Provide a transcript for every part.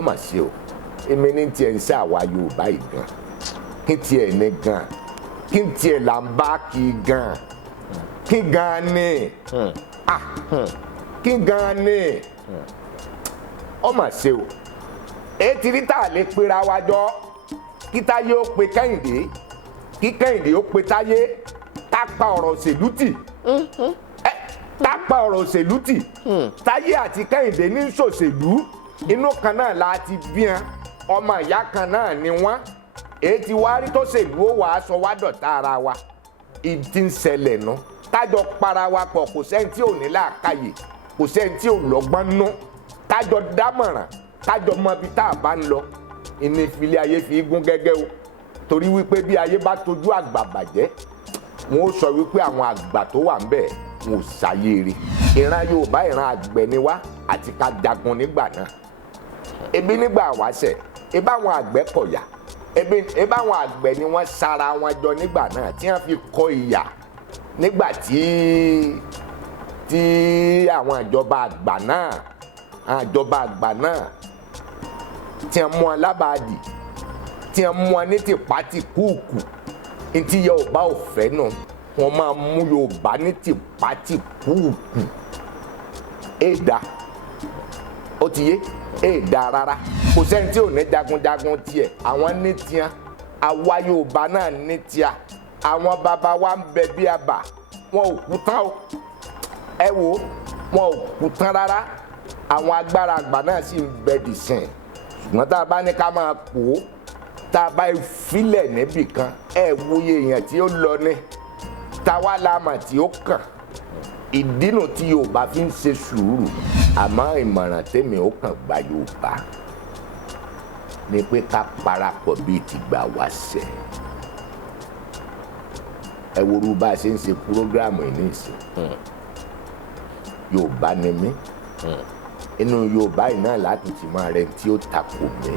ó mà ṣe o èmi ní tiẹ̀ ń ṣe àwa Yorùbá yìí gan kí tiẹ̀ ní gan kí tiẹ̀ là ń bá kí gan kí gan ni kí gan ni ó mà ṣe o ètí rí tá a lè pera wa jọ kí Táyé ó pe Kẹ́hìndé kí Kẹ́hìndé ó pe Táyé tá pa ọ̀rọ̀ òṣèlú tì tá pa ọ̀rọ̀ òṣèlú tì Táyé àti Kẹ́hìndé ní ṣòṣèlú inú kan náà la ti bí wọn ọmọ ìyá kan náà ni wọ́n èyí tí wàá rí tó ṣèlú ó wàá sọ wá dọ̀tá ara wa ìdí ń ṣẹlẹ̀ nù tájọ para wa pọ̀ kò sẹ́ni tí ò ní làákàyè kò sẹ́ni tí ò lọ́gbọ́n nú tájọ dámọ̀ràn tájọ mọ ibi tá a bá ń lọ ìní ìfilé ayé fi gún gẹ́gẹ́ o torí wípé bí ayé bá tójú àgbà bàjẹ́ wọn ó sọ wípé àwọn àgbà tó wà ń bẹ̀ wọn ò ṣàyè rí ìran Yorùbá ìran àgbẹ̀ ni wá àti ká jagun nígbà náà ebi nígbà wáṣẹ̀ ebá àwọn àgbẹ̀ kọ̀yà ebá àwọn àgbẹ̀ ni wọ́n sara wọn jọ nígbà náà tí wọ́n fi kọ ìyà nígbà tí àwọn ìjọba àgbà náà tí wọ́n mú wọn lábàádì tí wọ́n mú wọn ní tìpátìkúùkù ntí Yorùbá ò fẹ́ nù wọ́n máa mú Yorùbá ní tìpátìkúùkù èèdà ó ti yé èèdà rárá kò sẹ́ni tí ò ní jagunjagun tiẹ̀ àwọn ní tiẹ̀ àwa Yorùbá náà ní tiẹ̀ àwọn bàbá wa ń bẹ bí àbà wọn ò kú tán o ẹ wo wọn ò kú tán rárá àwọn agbára àgbà náà sì ń bẹ dì sìn ṣùgbọ́n tá a bá ní ká máa pò ó tá a bá filẹ̀ níbì kan ẹ wòye èèyàn tí ó lọ ní táwa láàmà tí ó kàn ìdínà tí Yorùbá fi ń ṣe sùúrù àmọ́ ìmọ̀ràn tèmi ó kàn gba Yorùbá ni pé ká parapọ̀ bíi tìgbà wáṣẹ̀ ẹ wo bá a ṣe ń ṣe púrógíráàmù yìí nìsín Yorùbá ni mí inú Yorùbá yìí náà láti ti máa rẹ tí ó takò mí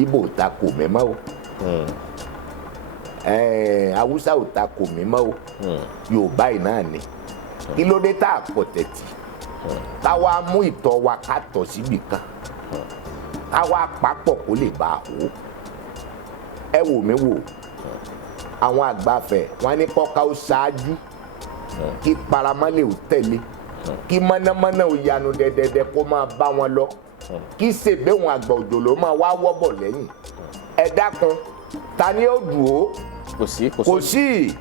Ìgbò takò mí mọ́ o Haúsá ò takò mí mọ́ o Yorùbá yìí náà ni kí ló dé tá a pọ̀ tẹ̀tì táwa mú ìtọ́ wa ká tọ̀ síbì kan táwa papọ̀ kó lè bá a hó ẹ wò mí wò àwọn àgbàfẹ́ wọn ní kọ́ka ó ṣáájú kí paramọ́lẹ̀ ò tẹ̀lé kí mọ́nàmọ́ná ò yanu dẹ́dẹ́dẹ́ kó máa bá wọn lọ kí ṣègbéwọn àgbà òjò ló máa wá wọ́bọ̀ lẹ́yìn ẹ dákun ta ni ó dùn ó kò sí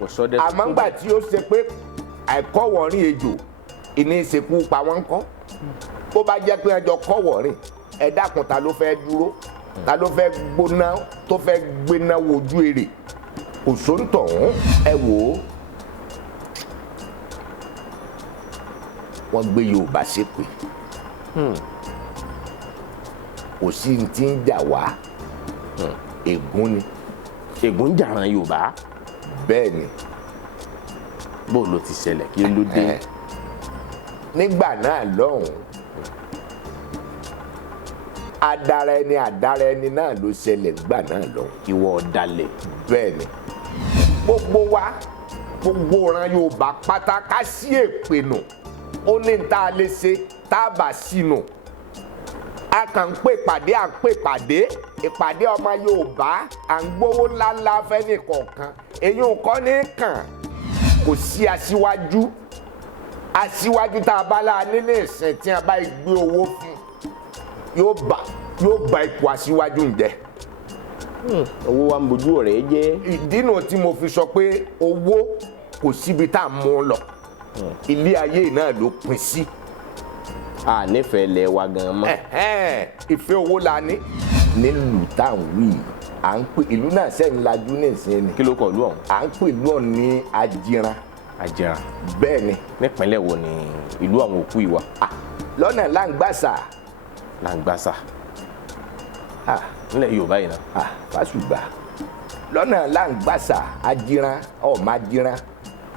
àmọ́ ńgbà tí ó ṣe pé àìkọ́ wọ̀nrín ejò ìní ìsìnkú pa wọ́n kọ́ bó bá jẹ́ pé ẹjọ́ kọ́ wọ̀nrín ẹ dákun ta ló fẹ́ dúró ta ló fẹ́ gbóná tó fẹ́ gbéná wojú èrè kò sóńtọ̀ ọ̀hún ẹ wò ó wọ́n gbé Yorùbá ṣépè kò sí ní tí ń jà wá ègún ni ègún ń jàrán Yorùbá bẹ́ẹ̀ ni bó ló ti ṣẹlẹ̀ kí ló dé nígbà náà lọ́hùn adara ẹni náà ló ṣẹlẹ̀ gbà náà lọ́hùn ìwọ ọ̀dàlẹ̀ bẹ́ẹ̀ ni gbogbo wa gbogbo ọ̀ràn Yorùbá pátá ká sí èpè nù ó ní tá a lè ṣe tá a bá sínú a kàn ń pè pàdé ìpàdé ọmọ Yorùbá à ń gbówó ńláńlá fẹ́ni kọ̀ọ̀kan èyí ò kọ́ ní kàn kò sí aṣíwájú tá a bá láà nínú ìsìn tí a bá gbé owó fún yóò bá ipò aṣíwájú ń jẹ. owó wa ń bojú ọ̀rẹ́ jẹ́. ìdínà tí mo fi sọ pé owó kò síbi tá a mú un lọ ilé ayé náà ló pin sí. a nífẹ̀ẹ́ lẹ̀ wa gan-an mọ́. ìfẹ́ owó la ní. nílùú tá à ń wí à ń pè ìlú náà sẹ́yìn lajú ní ìsìn ni. kí ló kọ ìlú ọ̀hún. à ń pè ìlú ọ̀hún ní Ajiran. Ajiran. bẹ́ẹ̀ ni. nípínlẹ̀ wo ni ìlú àwọn òkú yìí wà. lọ́nà Langbasa. Langbasa. nílẹ̀ Yorùbá yìí náà. Fásùgbà lọ́nà Langbasa Ajiran ọmọ Ajiran.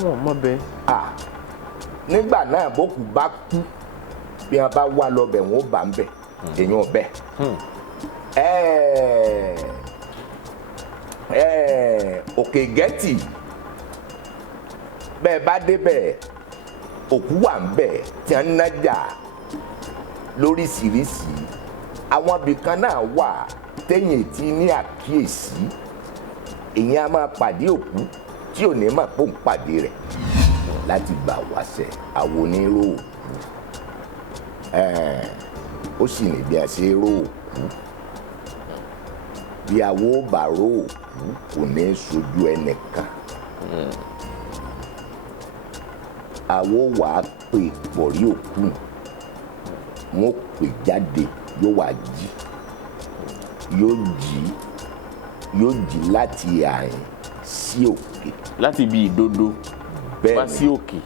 wọn mọ bẹ́ẹ̀. nígbà náà bókù bá kú bí wọn bá wà lọ́bẹ̀ wọn ó bá ń bẹ̀ èèyàn ọbẹ̀. Òkè Gẹ́tì bẹ́ẹ̀ bá débẹ̀ òkú wà ń bẹ̀ tí wọ́n ń nájà lóríṣiríṣi àwọn ibìkan náà wà téyìn tí ní àkíyèsí èyàn á máa pàdé òkú tí ò ní mọ̀ pé òun pàdé rẹ̀ láti gbà wáṣẹ̀ àwọn onírò òkú ó sì ní bí a ṣe rò òkú bí àwo bá rò òkú kò ní sojú ẹnìkan àwo wàá pè pọ̀rí òkú wọn pè jáde yóò wá jí yóò jí láti àyìn sí òkè. láti ibi ìdodo wá sí òkè.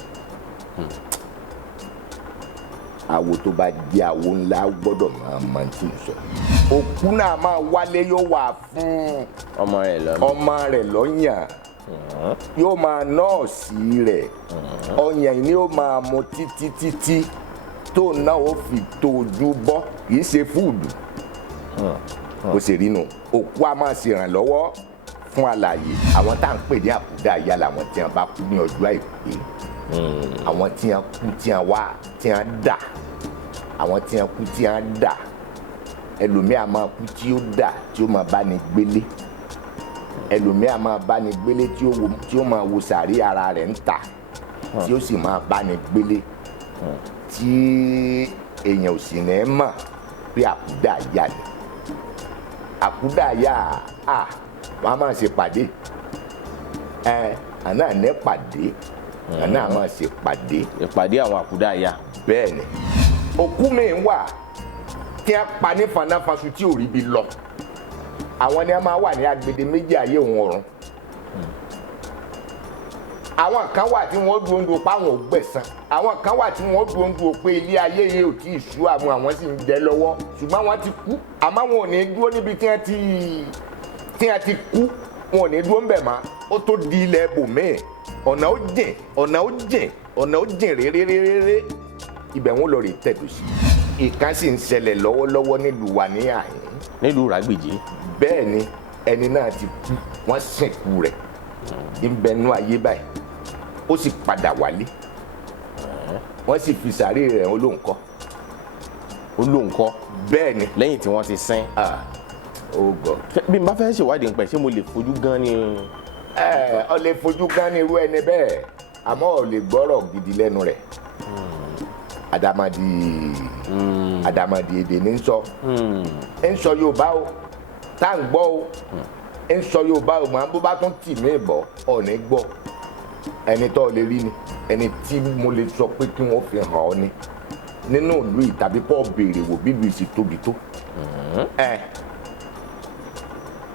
àwo tó bá jẹ́ àwo ńlá gbọ́dọ̀ máa tí ń sọ. òkú náà máa wálé yóò wà fún ọmọ rẹ̀ lọ́yàn yóò máa nọ́ọ̀sì rẹ̀ ọyàn ni yóò máa mu títí tó náà ó fi tójú bọ́ kìí ṣe fúùdù kò sì rí nu. òkú a máa ṣèrànlọ́wọ́ fún alààyè. àwọn tá à ń pè ní àkúdà ìyá làwọn tí wọn bá kú ní ọjọ́ àìpé àwọn tí wọn kú tí wọn wá tí wọn dà àwọn tí wọn kú tí wọn dà ẹlòmíà máa kú tí ó dà tí ó máa bá ní gbélé ẹlòmíà máa bá ní gbélé tí ó máa wo sàárì ara rẹ̀ ń tà tí ó sì máa bá ní gbélé tí èèyàn ò sì ní mọ̀ pé àkúdà ìyá ni àkúdà ìyá wọ́n á máa ṣe pàdé àná ní pàdé àná máa ṣe pàdé. ìpàdé àwọn àkúdà ìyá. bẹ́ẹ̀ ni òkú mi wà tí a pa ní fanáfasu tí ò rí bi lọ àwọn ni a máa wà ní agbede méjì ayé òun ọ̀run àwọn kan wà tí wọ́n dúró ń do pa àwọn ò gbẹ̀san àwọn kan wà tí wọ́n dúró ń do pé ilé ayé yìí ò tí ì sú àwọn sì ń jẹ lọ́wọ́ ṣùgbọ́n wọ́n ti kú àmọ́ wọn ò ní dúró níbi tí wọ́n ti kú wọn ò ní dúró ń bẹ̀ mọ́ ó tó di ilẹ̀ bòmíì ọ̀nà ó jìn réréréré ibẹ̀ wọn lọ rè tẹ̀dù sí ìkan sì ń ṣẹlẹ̀ lọ́wọ́lọ́wọ́ nílùú wa ní àyín. nílùú Ràgbèjì. bẹ́ẹ̀ ni ẹni náà ti kú wọ́n sìnkú rẹ̀ ń bẹnu ayé báyìí ó sì padà wálé wọ́n sì fi sàárè rẹ̀ olóńkọ́. bẹ́ẹ̀ ni. lẹ́yìn tí wọ́n ti sin. ó gọ̀. bí n bá fẹ́ ṣèwádìí nípa ẹ̀ ṣé mo lè fojú gan ni. ọ lè fojú gan ni irú ẹni bẹ́ẹ̀ àmọ́ ò lè gbọ́rọ̀ gidi lẹ́nu rẹ̀. àdàmàdì èdè ní sọ ń sọ Yorùbá o tá à ń gbọ́ o ń sọ Yorùbá o màá bó bá tún tì mí bọ̀ ọ̀ ní gbọ́ ẹni tó lè rí ni ẹni tí mo lè sọ pé kí wọ́n fi hàn ọ́ ni nínú ìlú yìí tàbí pọ̀ béèrè wò bí ìlú yìí sì tóbi tó.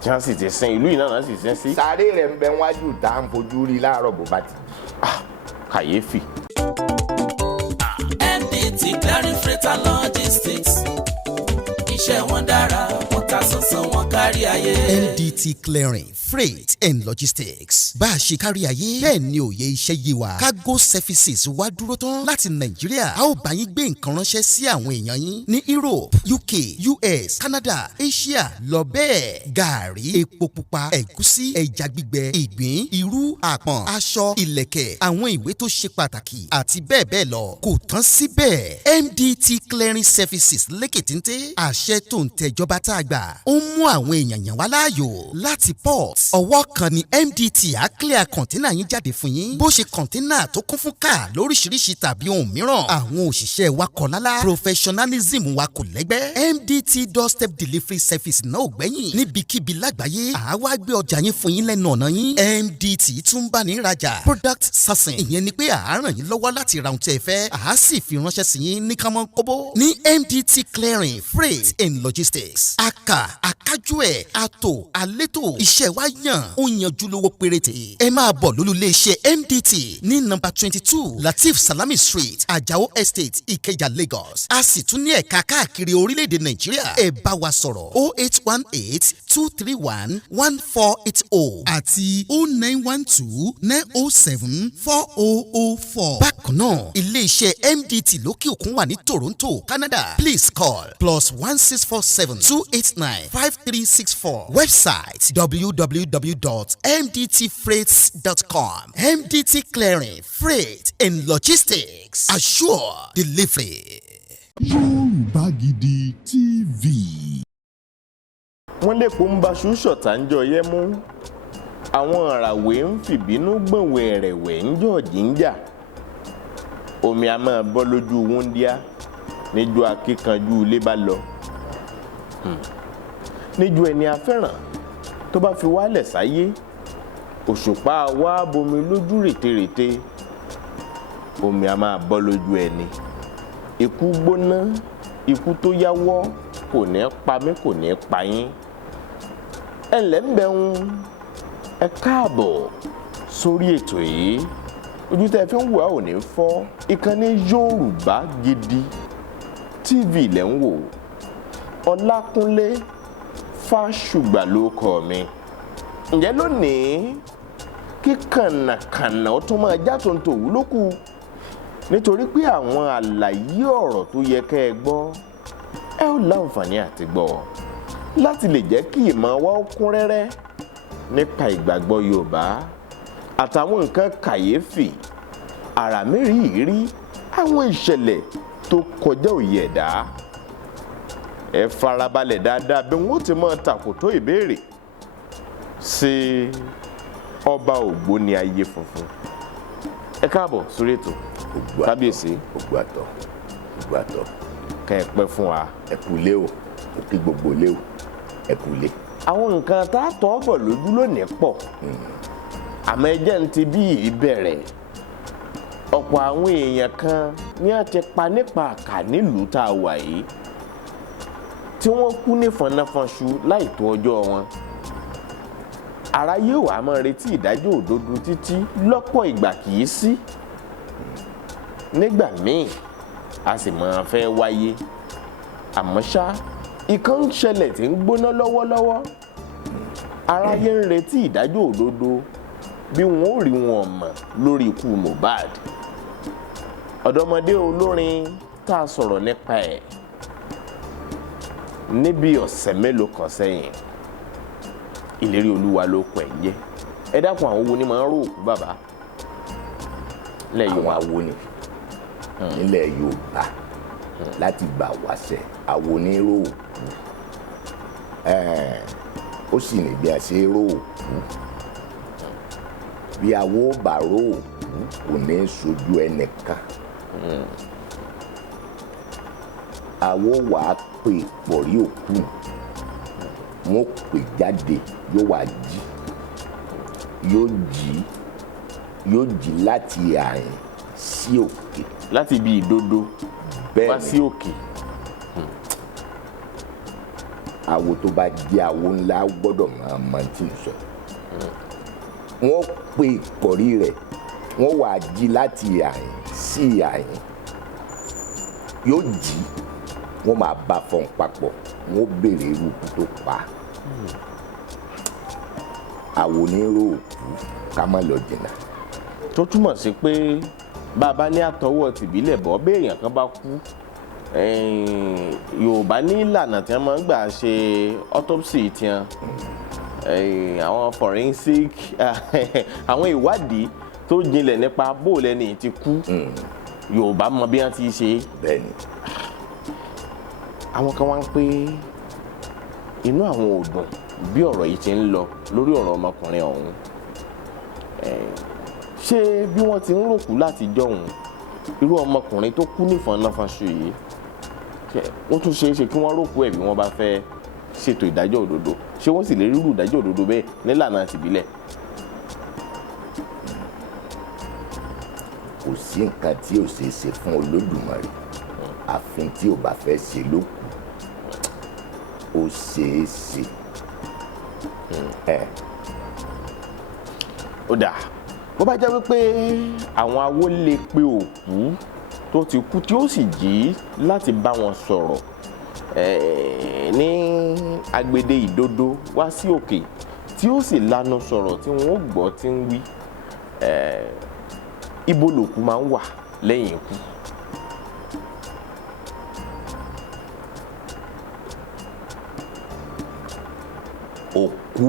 tí wọ́n sì ti sin ìlú yìí náà sì sin sí. sáré rẹ̀ ń bẹ wájú tá à ń fojú rí láàárọ̀ bó bá ti. kàyéfì. MDT Clearing Freight and Logistics iṣẹ́ wọn dára wọ́n ká sánsan wọn kárí ayé. MDT Clearing Freight and Logistics bá a ṣe kárí ayé bẹ́ẹ̀ ni òye iṣẹ́ yé wa cargo services wá dúró tán láti Nàìjíríà a ó bá yín gbé nǹkan ránṣẹ́ sí àwọn èèyàn yín ní Europe UK US Canada Asia lọ bẹ́ẹ̀ gàárì epo pupa ẹ̀gúsí ẹja gbígbẹ ìgbín irú àpọ̀n aṣọ ìlẹ̀kẹ̀ àwọn ìwé tó ṣe pàtàkì àti bẹ́ẹ̀ bẹ́ẹ̀ lọ kò tán síbẹ̀ MDT Clearing Services lékètéńté àṣẹ tó ń tẹjọba tá a gbà ó ń mú àwọn èèyàn yàn wá láàyò láti port ọwọ́ kan ni MDT á clear kọ̀ńténà yín jáde fún yín bó ṣe kọ̀ńténà tó kún fún káà lóríṣiríṣi tàbí ohun mìíràn àwọn òṣìṣẹ́ wa kọ̀ lálá professionalism wa kò lẹ́gbẹ́ MDT doorstep delivery service náà ò gbẹ́yìn níbikíbi lágbàáyé àwa gbé ọjà yín fún yín lẹ́nu ọ̀nà yín MDT tún bá ní ìrajà product sourcing ìyẹn ni pé à á ràn yín lọ́wọ́ láti ra ohun tí ẹ fẹ́ à á sì fi ránṣẹ́ sí yín ní kánmọ́ kóbó ní MDT Clearing Freight and Logistics akájú ẹ̀ àtò àlétò iṣẹ́ wa yàn ó yanjú lówó péréte ẹ máa bọ̀ lólulẹ̀ iṣẹ́ MDT ní nọ́mbà 22 Latif Salami Street Ajao Estate Ikeja Lagos a sì tún ní ẹ̀ka káàkiri orílẹ̀-èdè Nàìjíríà ẹ bá wa sọ̀rọ̀ 08182311480 àti 09129074004. bákan náà ilé-iṣẹ́ MDT lókè òkun wà ní Toronto Canada please call +16472895364 website www.mdtfreights.com. MDT Clearing Freight and Logistics assure delivery. Yorùbá Gidi TV. wọ́n lè pò ń baṣu ṣọ̀tá ń jọ yẹ́ mú àwọn àràwé ń fìbínú gbọ̀nwẹ̀ ẹ̀rẹ̀wẹ̀ ń jọ jíńjà omi a máa bọ́ lójú wúndíá níjọ́ akíkanjú ilé bá lọ níjọ́ ẹni afẹ́ràn tó bá fi wálẹ̀ sáyé òṣùpá wa bomi lójú rètérètè omi a máa bọ́ lójú ẹni ikú gbóná ikú tó yáwọ́ kò ní pa mí kò ní pa yín ẹ ǹlẹ́ ń bẹ̀rùn ẹ káàbọ̀ sórí ètò yìí ojú tẹ́ fi ń wò á ò ní fọ́ ìkànnì Yorùbá Gidi TV lẹ́ ń wò Ọlákúnlé Fásùgbà ló kọ mi ǹjẹ́ lónìí kí kànnàkànnà ó tún máa já tòǹtò wúlò kù nítorí pé àwọn àlàyé ọ̀rọ̀ tó yẹ kẹ́ ẹ gbọ́ ẹ ó láǹfààní àti gbọ́ láti lè jẹ́ kí ìmọ̀ wa ó kún rẹ́rẹ́ nípa ìgbàgbọ́ Yorùbá àtàwọn nǹkan kàyéfì àràmírìírí àwọn ìṣẹ̀lẹ̀ tó kọjá òye ẹ̀dá ẹ farabalẹ̀ dáadáa bí wọ́n ti máa tàkòtó ìbéèrè sí ọba Ògbóni ayé funfun ẹ káàbọ̀ sórí ètò kábíyèsí ògbàtọ̀ kẹ́ ẹ pẹ́ fún wa ẹ kú lé o ó kí gbogbo lé o ẹ kú lé. àwọn nǹkan tá a tọ́ bọ̀ lójú lónìí pọ̀ àmọ́ ẹjẹ́ ń ti bí ìbẹ̀rẹ̀ ọ̀pọ̀ àwọn èèyàn kan ní a ti pa nípa àkà nílùú tá a wà yìí tí wọ́n kú ní fọnáfọnṣu láì tó ọjọ́ wọn aráyé wàá máa retí ìdájọ́ òdodo títí lọ́pọ̀ ìgbà kì í sí nígbà míì a sì máa fẹ́ wáyé àmọ́ ṣá ìkan ń ṣẹlẹ̀ tí ń gbóná lọ́wọ́lọ́wọ́ aráyé ń retí ìdájọ́ òdodo bí wọn ò rí wọn mọ̀ lórí ikú Mohbad ọ̀dọ́mọdé olórin tá a sọ̀rọ̀ nípa ẹ̀ níbi ọ̀sẹ̀ mélòó kan sẹ́yìn ìlérí olúwa ló pẹ̀ ń jẹ́ ẹ dákun àwọn wo ni máa ń rò òkú bàbá àwọn awo ni nílẹ̀ Yorùbá láti gbà wáṣẹ̀ àwo ní rò òkú ó sì ní bí a ṣe rò òkú bí awo bá rò òkú kò ní sojú ẹnìkan awo wàá pè pọ̀rí òkú wọn pè jáde yóò wá jí yóò jí láti àárín sí òkè láti ibi ìdodo wá sí òkè awo tó bá jẹ́ awo ńlá gbọ́dọ̀ máa mọ tí ń sọ wọ́n pe ìkọ̀rí rẹ̀ wọ́n wá jí láti àárín sí àárín yóò jí wọ́n máa bá fọ́n papọ̀ wọ́n béèrè irú ikú tó pa awo ní rò òkú ká má lọ jìnnà. tó túmọ̀ sí pé bàbá ní àtọwọ́ tìbílẹ̀ bọ́ béèyàn kan bá kú Yorùbá ní ìlànà tí wọ́n máa ń gbà ṣe autopsy tiwọn àwọn forensic àwọn ìwádìí tó jinlẹ̀ nípa bóòlù ẹni tí kú Yorùbá mọ bí wọ́n ti ṣe. bẹ́ẹ̀ni. àwọn kan wá ń pé inú àwọn ò dùn bí ọ̀rọ̀ yìí ti ń lọ lórí ọ̀rọ̀ ọmọkùnrin ọ̀hún ṣé bí wọ́n ti ń ròkú láti jọ̀hún irú ọmọkùnrin tó kú ní fọnáfọnṣu yìí wọ́n tún ṣe é ṣe kí wọ́n ròkú ẹ̀ bí wọ́n bá fẹ́ ṣètò ìdájọ́ òdodo ṣé wọ́n sì lè rírú ìdájọ́ òdodo bẹ́ẹ̀ nílànà tìbílẹ̀. kò sí nǹkan tí ò ṣeé ṣe fún Olódùmarè àfin tí ò bá fẹ́ ṣe ló kù ó ṣeé ṣe. ó dà bó bá jẹ́ wípé àwọn awo lè pe òkú tó ti kú tí ó sì jí láti bá wọn sọ̀rọ̀ ní agbede ìdodo wá sí òkè tí ó sì lanu sọ̀rọ̀ tí wọ́n ó gbọ́ tí ń wí ibo lòkú máa ń wà lẹ́yìn ikú. òkú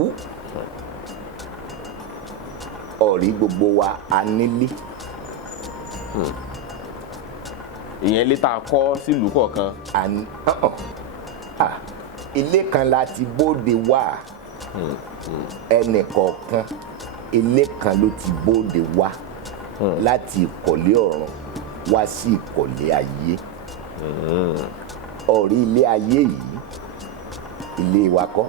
ọ̀rí gbogbo wa a nílé ìyẹn ilé tá a kọ́ sílùú kọ̀ọ̀kan. ilé kan láti bóde wá ẹnì kọ̀ọ̀kan ilé kan ló ti bóde wá láti ìkọ̀lé ọ̀run wá sí ìkọ̀lé ayé. ọ̀rí ilé ayé yìí ilé wa kọ́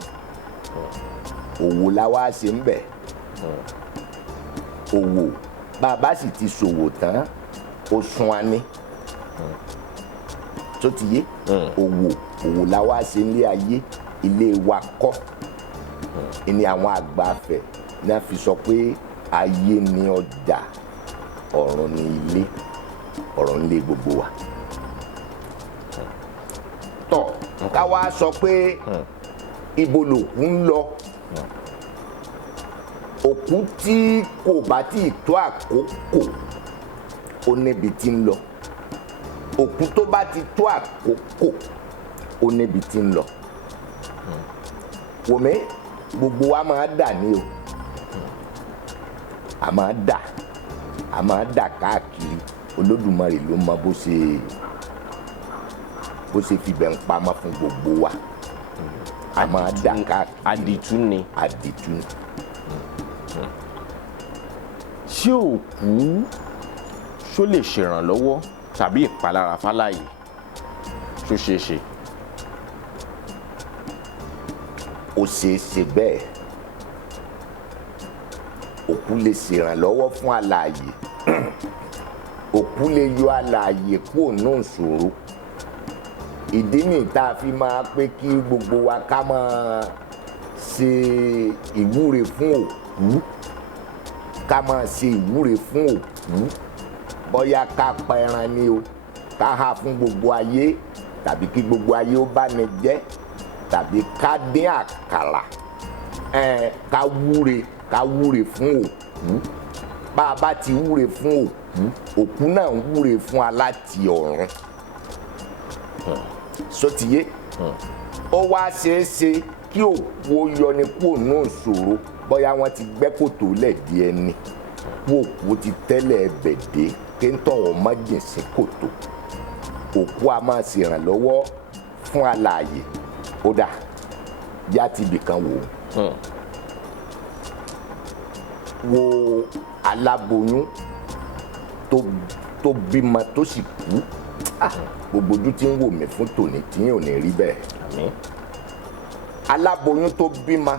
òwò la wá ṣe ń bẹ̀. òwò bàbá sì ti ṣòwò tán ó sún wa ní tó ti yé. òwò la wá ṣe ilé ayé ilé wa kọ́. ni àwọn àgbà afẹ́ ní a fi sọ pé ayé ni ọjà ọ̀run ni ilé ọ̀run ilé gbogbo wa. tọ́ ká wá sọ pé ibo lòkú ń lọ. òkú tí kò bá tí ì tó àkókò ó níbi tí ń lọ. òkú tó bá ti tó àkókò ó níbi tí ń lọ. wòmí gbogbo wa máa dà ní o. a máa dà káàkiri Olódùmarè ló mọ bó ṣe fi bẹ̀ ń pamọ́ fún gbogbo wa. a máa dà káàkiri. àdìtú ni. ṣé òkú ṣó lè ṣèrànlọ́wọ́ tàbí ìpalára fáláyé ṣó ṣeé ṣe? ó ṣeé ṣe bẹ́ẹ̀. òkú lè ṣèrànlọ́wọ́ fún alààyè. òkú lè yọ alààyè kúrò nínú ìṣòro. ìdí nìyí tá a fi máa pé kí gbogbo wa ká máa ṣe ìwúre fún òkú. ká máa ṣe ìwúre fún òkú. bóyá ká pa ẹran ni o ká há fún gbogbo ayé tàbí kí gbogbo ayé ó bá ní jẹ tàbí ká dín àkàrà ká wúre fún òkú. bá a bá ti wúre fún òkú náà ń wúre fún aláti ọ̀run. sotiye ó wá ṣeé ṣe kí òkú ó yọni kúrò nínú ìṣòro bóyá wọ́n ti gbẹ́ kòtò lẹ́ẹ̀dí ẹni kú òkú ti tẹ́lẹ̀ ẹbẹ̀ dé kéńtọ̀ wọn má jìn sí kòtò. òkú a máa ṣèrànlọ́wọ́ fún alààyè. ó dà yá ti bìkan wò ó. wo aláboyún tó bímọ tó sì kú. gbogbo ojú tí ń wò mí fún tòní tí yóò ní rí bẹ́ẹ̀. aláboyún tó bímọ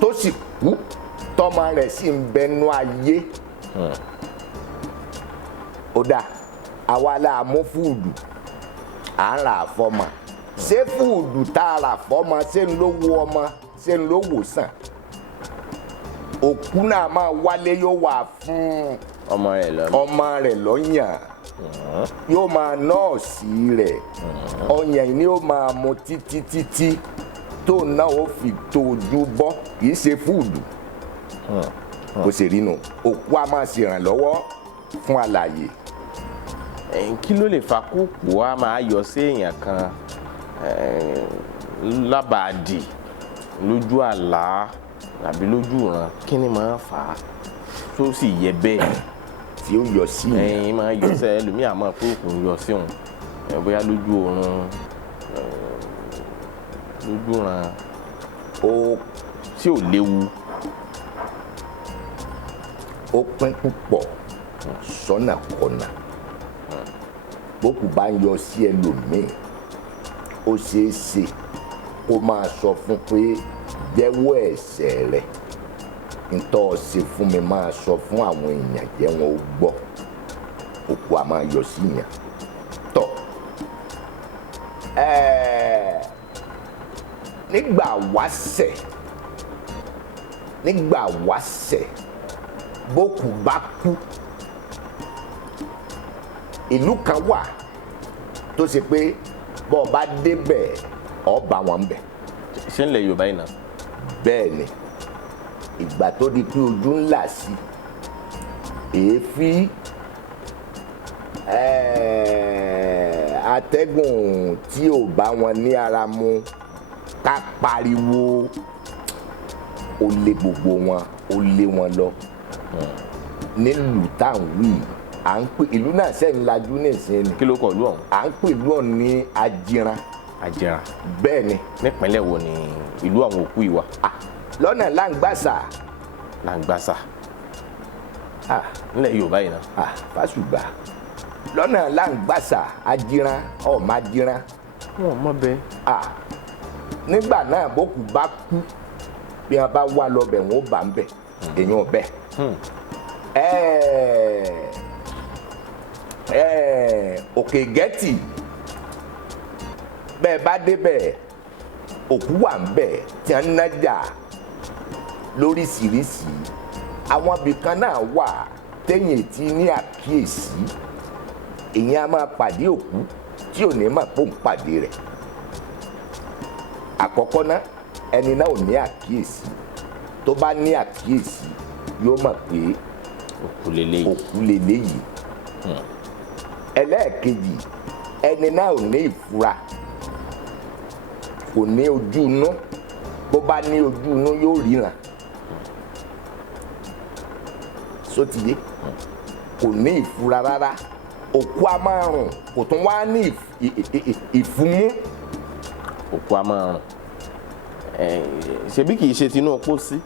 tó sì kú tọ́mọ rẹ̀ sì ń bẹnu ayé. ó dà àwa la mú fúùdù à ń rà fọ́mọ. ṣé fúùdù tá a rà fọ́mọ ṣé ń ló wo ọmọ ṣé ń ló wò sàn. òkú náà máa wálé yóò wà fún ọmọ rẹ̀ lọ́yàn. yóò máa nọ́ọ̀sì rẹ̀. ọyàn ni ó máa mu títí tó náà ó fi tó ojú bọ́ kì í ṣe fúùdù. kò sì rí nu òkú a máa ṣèrànlọ́wọ́ fún alààyè. kí ló lè fa kókò wa máa yọ sí èèyàn kan lábàádì lójú àlá àbí lójú ìran kí ni máa fà á tó sì yẹ bẹ́ẹ̀ tí ó yọ sí yẹn máa yọ sí ẹlòmíì àmọ́ kókò ń yọ sí òun bóyá lójú oorun lójú ìran tí ò léwu. ó pín púpọ̀ sọ́nà kọ̀nà. bókù bá ń yọ sí ẹlòmíì ó ṣeé ṣe kó máa sọ fún pé jẹ́wọ́ ẹ̀ṣẹ̀ rẹ̀ ntọ́ ṣe fún mi máa sọ fún àwọn èèyàn jẹ́ wọn ó gbọ́. òkú a máa yọ sí yàn. tọ́ nígbà wáṣẹ̀ bókù bá kú ìlú kan wà tó ṣe pé bọ́ọ̀ bá débẹ̀ ọ̀ bá wọn bẹ̀. ṣé ń lẹ Yorùbá yìí náà. bẹ́ẹ̀ ni ìgbà tó di pé ojú ńlá sí èéfín atẹ́gùn tí ò bá wọn ní ara mu ká pariwo ó lé gbogbo wọn ó lé wọn lọ nílùú táwọn wí à ń pè ìlú náà sẹ́yìn lajú ní ìsìn ni kí ló kọ ìlú ọ̀hún. à ń pè ìlú ọ̀hún ní Ajiran. Ajiran. bẹ́ẹ̀ ni. nípínlẹ̀ wo ni ìlú àwọn òkú yìí wà. lọ́nà Langbasa. Langbasa. nílẹ̀ Yorùbá yìí náà. Fásùgbà lọ́nà Langbasa Ajiran ọ̀ma Ajiran. wọn mọ bẹ́ẹ̀. nígbà náà bókù bá kú bí wọn bá wà lọ bẹ̀ wọn ó bà ń bẹ̀ èèyàn bẹ́ẹ̀. Òkè Gẹ́tì bẹ́ẹ̀ bá débẹ̀ òkú wà ń bẹ̀ tí wọ́n ń nájà lóríṣiríṣi àwọn ibìkan náà wà téèyàn tí ní àkíyèsí èèyàn á máa pàdé òkú tí ò ní mà pò ń pàdé rẹ̀ àkọ́kọ́ náà ẹni náà ò ní àkíyèsí tó bá ní àkíyèsí yóò mọ̀ pé òkú leléyìí ẹlẹ́ẹ̀kejì ẹni náà ò ní ìfura kò ní ojú inú bó bá ní ojú inú yóò ríran sótìyé kò ní ìfura rárá òkú a máa rùn kò tún wá ní ìfúnmú. òkú a máa rùn ṣebí kì í ṣe tinú opó sí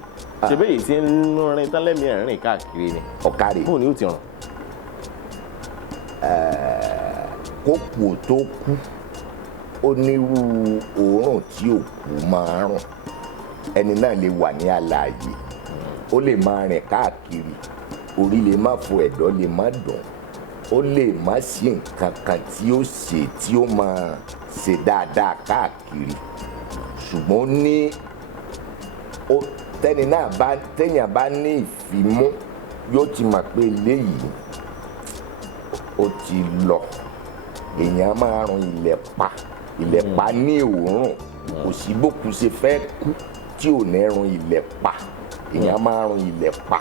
ṣebí èyí tí ń rìn tán lẹ́mìí rìn káàkiri ni ọ̀kadì bóun ni ó ti rùn. kókò tó kú onírú òórùn tí òkú máa rùn ẹni náà lè wà ní alààyè ó lè máa rìn káàkiri orí lè má fò ẹ̀dọ̀ lè má dùn ó lè má sí nǹkan kan tí ó ṣe tí ó máa ṣe dáadáa káàkiri ṣùgbọ́n ó ní téèyàn bá ní ìfimú yóò ti mọ̀ pé léyìí ó ti lọ èèyàn máa rùn ilẹ̀ pa ní òórùn kò sí bókun ṣe fẹ́ kú tí ò ní rùn ilẹ̀ pa èèyàn máa rùn ilẹ̀ pa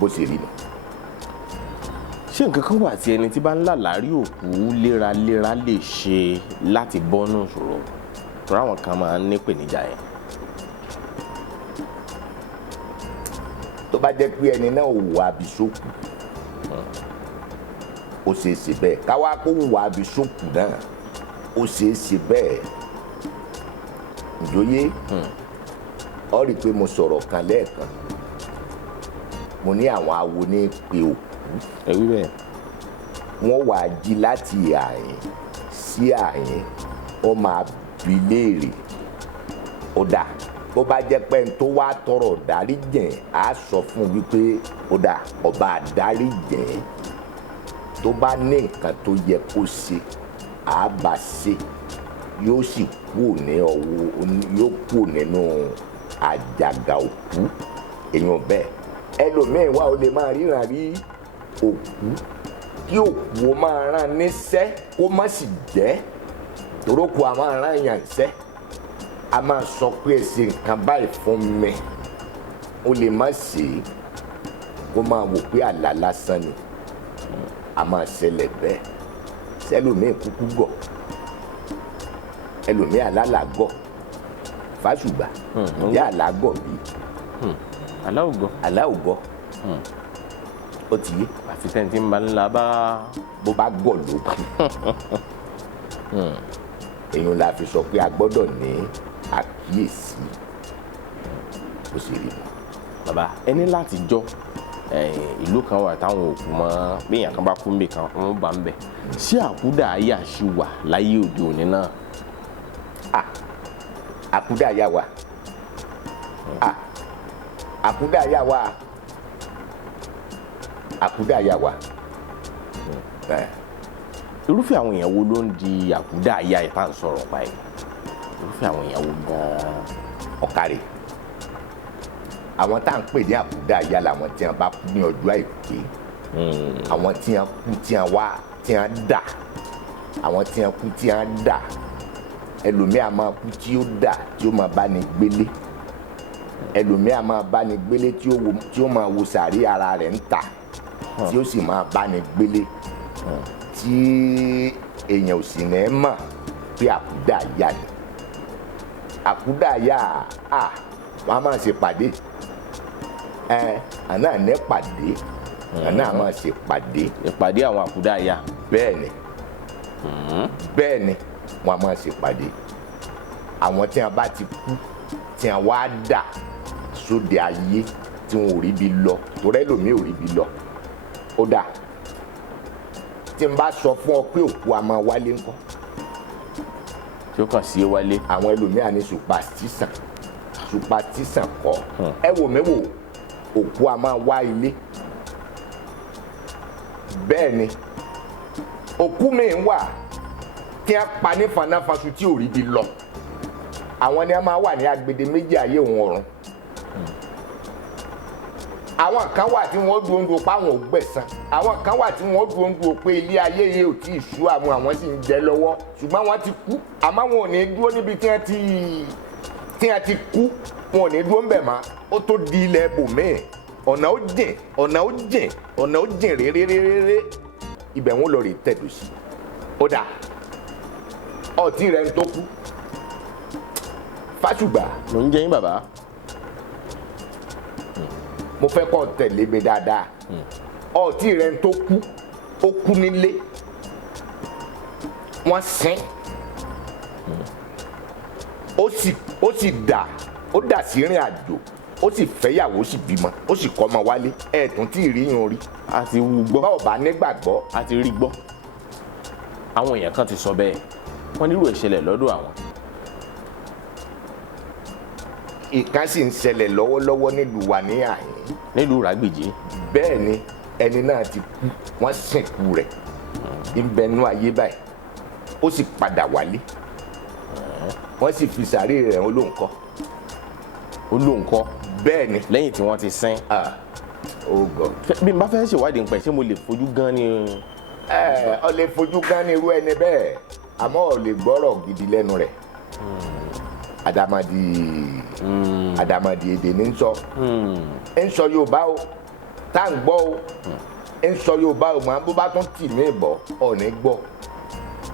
bó ṣe rí nù. ṣé nǹkan kan wà tí ẹni tí bá ń lálàárí òkú léraléra lè ṣe láti bọ́nú ìṣòro tó ráwọn kan máa ń nípèníjà yẹn. tó bá jẹ́ pé ẹni náà ò wà àbíṣókù ó ṣeé ṣe bẹ́ẹ̀ káwá kó wà àbíṣókù náà ó ṣeé ṣe bẹ́ẹ̀ ìjòyè ọ rí i pé mo sọ̀rọ̀ kan lẹ́ẹ̀kan mo ní àwọn awo ní pe òkú ẹ̀wí bẹ́ẹ̀ wọ́n wà á jí láti àyìn sí àyìn ó máa bi léèrè ó dà bó bá jẹ́ pé tó wá tọrọ dáríjìn á sọ fún un wípé ó dà ọba àdáríjìn tó bá ní nǹkan tó yẹ kó ṣe á bá ṣe yóò sì kúrò ní yóò kúrò nínú àjàgà òkú èèyàn bẹ́ẹ̀ ẹlòmíín wà ó lè máa ríran rí òkú kí òkú ó máa rán níṣẹ́ kó má sì jẹ́ torókù a máa rán èèyàn níṣẹ́ a máa sọ pé ṣe nǹkan báyìí fún mi ó lè má ṣe é kó máa wò pé àlá lásán ni a máa ṣẹlẹ̀ bẹ́ẹ̀ sẹ́lòmíín kúkú gọ̀ ẹlòmíín alálàgọ̀ fásùgbà ìyá àlágọ̀ bíi aláwùgọ̀ ó ti yé àfi tẹ́ntì ń bá ńlá bá bó bá gọ̀ ló kù èèyàn la fi sọ pé a gbọ́dọ̀ ní àkíyèsí bó ṣe rí mi. bàbá ẹni láti jọ ìlú kan wà táwọn òkú mọ béèyàn kan bá kú níbì kan wọn bá ń bẹ ṣé àkúdàáyà ṣì wà láyé òde òní náà. àkúdàáyà wà àkúdàáyà wà àkúdàáyà wà. irúfẹ́ àwọn èèyàn wo ló ń di àkúdàáyà ìta ń sọ̀rọ̀ báyìí irúfẹ́ àwọn èèyàn wo gan-an. ọ̀kàrẹ̀ àwọn tá à ń pè ní àkúdàáyà làwọn tí wọn bá kú ní ọjọ́ àìpé àwọn tí wọn kú tí wọn wá tí wọn dà àwọn tí wọn kú tí wọn dà ẹlòmíà máa kú tí ó dà tí ó máa bá ní gbélé ẹlòmíà máa bá ní gbélé tí ó máa wo sàárì ara rẹ̀ ń tà tí ó sì máa bá ní gbélé tí èèyàn ò sì ní mọ̀ pé àkúdàáyà ni àkúdàáyà wọ́n á máa ṣe pàdé àná ní pàdé àná àmọ́ ṣe pàdé. ìpàdé àwọn àkúdàáyà. bẹ́ẹ̀ ni bẹ́ẹ̀ ni wọ́n á máa ṣe pàdé àwọn tí wọ́n bá ti kú tí wọ́n wá dà sóde ayé tí wọ́n ò rí bí lọ torí ẹlòmíì ò rí bí lọ ó dà tí n bá sọ fún ọ pé òkú a máa wálé ńkọ́. tí ó kàn sí wálé. àwọn ẹlòmíì á ní superstition kọ́ ẹ wò mí wò òkú a máa wá ilé bẹ́ẹ̀ ni òkú mi ń wà tí a pa ní fanáfasu tí ò rí bí lọ àwọn ni a máa wà ní agbede méjì ayé òun ọ̀run àwọn kan wà tí wọ́n dúró ń do pa àwọn ò gbẹ̀san àwọn kan wà tí wọ́n dúró ń do pé ilé ayé yìí ò tí ì sú àwọn sì ń jẹ lọ́wọ́ ṣùgbọ́n wọ́n ti kú àmọ́ wọn ò ní dúró níbi tí wọ́n ti kú wọn ò ní dúró ń bẹ̀ mọ́ ó tó di ilẹ̀ bòmíì ọ̀nà ó jìn réréréré ibẹ̀ wọn lọ rè tẹ̀dù sí ó dà ọtí rẹ̀ ń tó kú Fásùgbà. mo ń jẹ́ yín bàbá. mo fẹ́ kọ́ tẹ̀lé mi dáadáa ọtí rẹ̀ ń tó kú ó kú nílé wọ́n sin ó sì dà sí ìrìn àjò ó sì fẹ́yàwó ó sì bímọ ó sì kọ́ ọmọ wálé ẹ̀ẹ̀tún tí ì rí yín rí. a ti wú gbọ́. báwo bá nígbàgbọ́. a ti rí gbọ́. àwọn èèyàn kan ti sọ bẹ́ẹ̀ wọ́n nírú ìṣẹ̀lẹ̀ lọ́dọ̀ àwọn. ìkan sì ń ṣẹlẹ̀ lọ́wọ́lọ́wọ́ nílùú wa ní àyín. nílùú Ràgbèjì. bẹ́ẹ̀ ni ẹni náà ti kú wọ́n sìnkú rẹ̀ ń bẹnu ayé báyìí ó sì padà wálé wọ́n sì fi sàárè rẹ̀ olóńkọ́. olóńkọ́. bẹ́ẹ̀ ni. lẹ́yìn tí wọ́n ti sin. oh God. bí n bá fẹ́ ṣèwádìí nípa ẹ̀ ṣé mo lè fojú gan ni. ọ lè fojú gan ni irú ẹni bẹ́ẹ̀ àmọ́ ọ lè gbọ́rọ̀ gidi lẹ́nu rẹ̀. Àdàmàdì èdè ní sọ ń sọ Yorùbá o tá à ń gbọ́ o ń sọ Yorùbá o màá bó bá tún tì mí bọ̀ ọ̀ ní gbọ́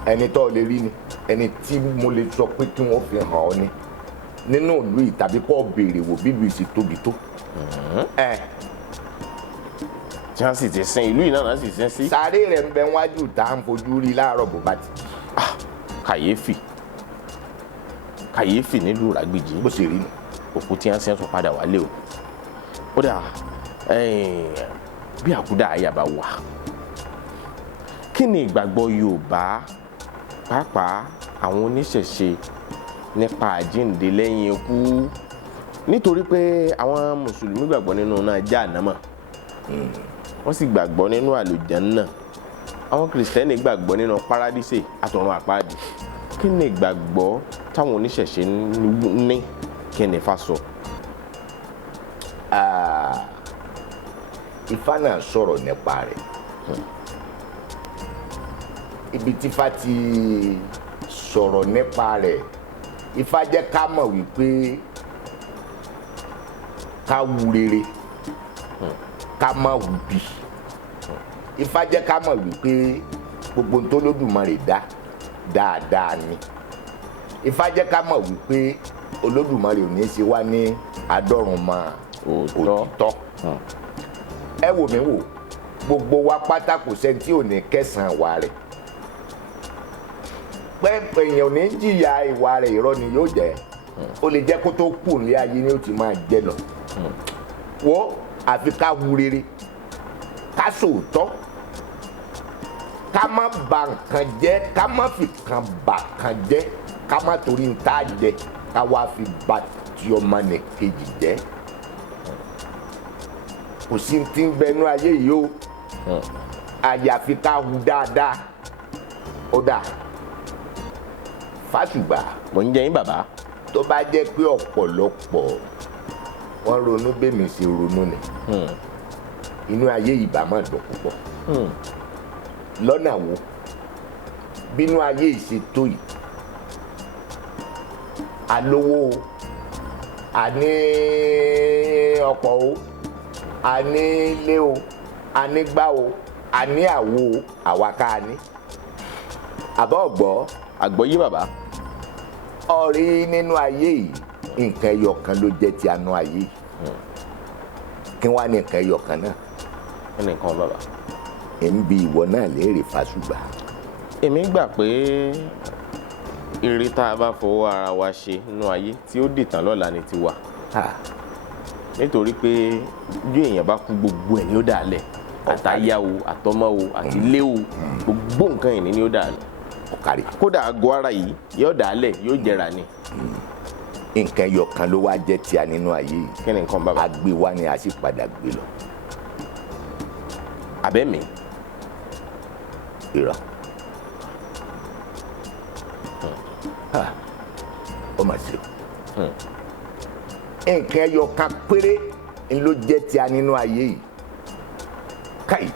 ẹni tó lè rí ni ẹni tí mo lè sọ pé kí wọ́n fi hàn ọ́ ni nínú ìlú yìí tàbí kọ́ béèrè wò bí ìlú yìí sì tóbi tó. tí wọ́n sì ti sin ìlú yìí náà sì sin sí. sáré rẹ̀ ń bẹ wájú tá à ń fojú rí láàárọ̀ bó bá ti jí. kàyéfì nílùú Ràgbèjì. bó ṣe rí ni. òkú tí wọ́n sin tún padà wálé o. ó dà bí àkúdàáyà bá wà kí ni ìgbàgbọ́ Yorùbá pàápàá àwọn oníṣẹ̀ṣe nípa àjíǹde lẹ́yìn ikú nítorí pé àwọn mùsùlùmí gbàgbọ́ nínú náà Jáhánámà wọ́n sì gbàgbọ́ nínú àlùjánnà àwọn kìrìsìtẹ́nì gbàgbọ́ nínú párádísè àtọ̀run àpáàdì kí ni ìgbàgbọ́ táwọn oníṣẹ̀ṣe ní kí ni Ifá sọ. Ifá náà sọ̀rọ̀ nípa rẹ̀ ibi tí Ifá ti sọ̀rọ̀ nípa rẹ̀ Ifá jẹ́ ká mọ̀ wípé ká wu rere ká má wù bí Ifá jẹ́ ká mọ̀ wípé gbogbo tó lódùmarè dá dáadáa ni Ifá jẹ́ ká mọ̀ wípé olódùmarè ò ní í ṣe wá ní adọ́rùnmọ́ òtítọ́ ẹ wò mí wò gbogbo wa pátá kò sẹ́ni tí ò ní kẹsàn-án wa rẹ̀ pé èèyàn ò ní jìyà ìwà rẹ̀ irọ́ ni yóò jẹ́ ó lè jẹ́ kó tó kù ní ayé ni ó ti máa jẹ lọ wo àfi ká wu rere ká sòótọ́ ká má bà nǹkan jẹ́ ká má fi kan bà kan jẹ́ ká má torí ń tá jẹ ká wá fi bà tí ọmọ nìkejì jẹ́ kò sí ti ń bẹnu ayé yìí o àyàfi ká hu dáadáa ó dà Fásùgbà. mo ń jẹ yín bàbá. tó bá jẹ́ pé ọ̀pọ̀lọpọ̀ wọ́n ronú bẹ́mi ṣe ronú ni inú ayé yìí bá má dùn púpọ̀ lọ́nà wo bínú ayé yìí ṣe tó yìí alówó o a ní ọkọ̀ o a ní ilé o a ní gbá o a ní àwo o àwa ká ní àbọ̀ ọ̀gbọ́. àgbọ́yé bàbá. ọ̀rí nínú ayé yìí nǹkan ẹyọ kan ló jẹ́ ti àánú ayé yìí kí wọ́n á ní nǹkan ẹyọ kan náà kí ni nǹkan bàbá. ń bi ìwọ náà léèrè Fásùgbà. èmi gbà pé eré tá a bá fọwọ́ ara wa ṣe nínú ayé tí ó dìtàn lọ́la ni tiwa nítorí pé bí èèyàn bá kú gbogbo ẹ̀ ni ó dà lẹ̀ àtàyà o àtọmọ o àti ilé o gbogbo nǹkan ìní ni ó dà lẹ̀ ọ̀kárí. kódà àgọ́ ara yìí yóò dà lẹ̀ yóò jẹrà ni. nǹkan ẹyọ kan ló wá jẹ́ tíá nínú ayé yìí. kí ni nǹkan bàbá. a gbé wá ni a sì padà gbé lọ. àbẹ́mi. irọ́. ó mà ṣe o. nǹkan ẹyọ kan péré ló jẹ́ tíá nínú ayé yìí. káyì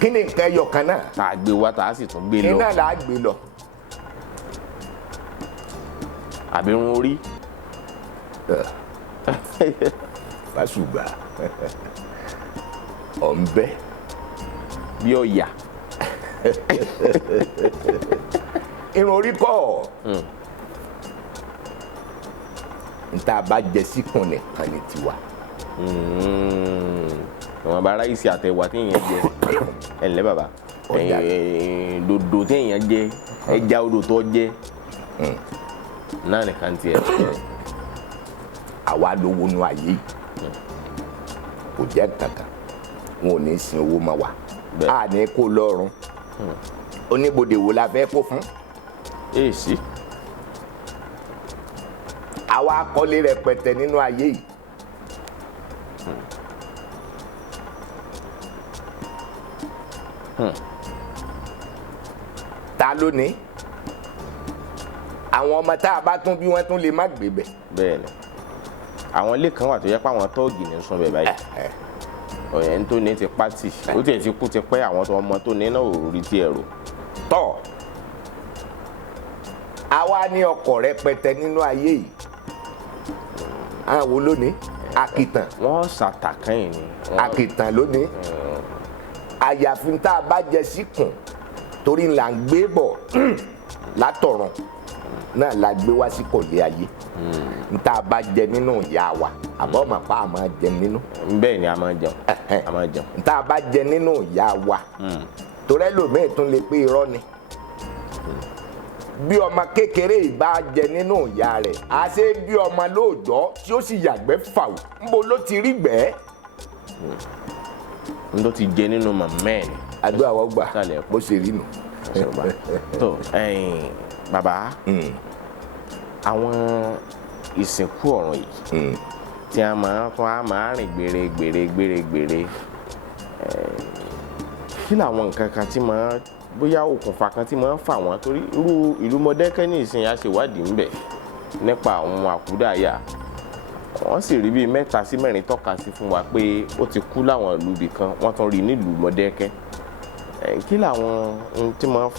kí ni nǹkan ẹyọ kan náà. tá a gbé wá tá a sì tún gbé lọ. iná là á gbé lọ. àbírun orí. Fásùgbà ọ̀nbẹ bí ọ̀yà. irun orí kọ́ nta bá jẹ síkùn nìkan ní tiwa. àwọn abara yìí ṣe àtẹ̀wà tí èèyàn jẹ ẹ ǹlẹ́ bàbá dòdò tí èèyàn jẹ ẹja odò tó jẹ náà nìkan tiẹ̀. àwa lówó nu ayé yìí kò jẹ́ kankan wọn ò ní sin owó máa wà á ní kó lọ́rùn oníbodè wo la fẹ́ kó fún. èsì. àwa kọ́lé rẹpẹtẹ nínú ayé yìí. ta ló ní àwọn ọmọ tá a bá tún bí wọ́n tún lè má gbé bẹ̀. bẹ́ẹ̀ni àwọn ilé kan wà tó yẹ pé àwọn tọ́ọ̀gì ní sún bẹ̀ báyìí ọ̀yẹ́ ń tó ní ti pátì ó tiẹ̀ ti kú ti pẹ́ àwọn ọmọ tó ní náà ò rí ti ẹ̀rọ. tọ́ àwa ní ọkọ̀ rẹpẹtẹ nínú ayé yìí àwọn wo ló ní àkìtàn. wọ́n ṣàtàkàn ni. àkìtàn ló ní àyàfi tá a bá jẹ síkùn torí là ń gbé bọ̀ látọ̀run náà la gbé wá sí kọ̀lé ayé nta bá jẹ nínú ìyá wa àbọ̀ mà pa àmọ́ jẹ nínú. bẹ́ẹ̀ ni a máa jẹun a máa jẹun. nta bá jẹ nínú ìyá wa torí ẹlòmíì tún lè pé irọ́ ni bí ọmọ kékeré ìbá jẹ nínú ìyá rẹ̀ á ṣe bí ọmọ lóòjọ́ tí ó sì yàgbẹ́ fàù ńbo ló ti rí gbẹ́. n tó ti jẹ nínú màmá ẹ̀ ni. àdúrà wọ́n gbà bó ṣe rí nù. tó bàbá àwọn ìsìnkú ọ̀run yìí tí a máa rìn gbèrè kí làwọn nǹkan kan tí máa bóyá okùnfà kan tí máa ń fà wọ́n torí irú ìlú Mọdákẹ́kẹ́ ní ìsìn aṣèwádìí ńbẹ̀ nípa àwọn àkúdàáyà wọ́n sì rí bíi 3 sí 4 tọ́ka sí fún wa pé ó ti kú láwọn ìlú ibì kan wọ́n tún rí nílùú Mọdákẹ́kẹ́ kí làwọn ohun tí máa ń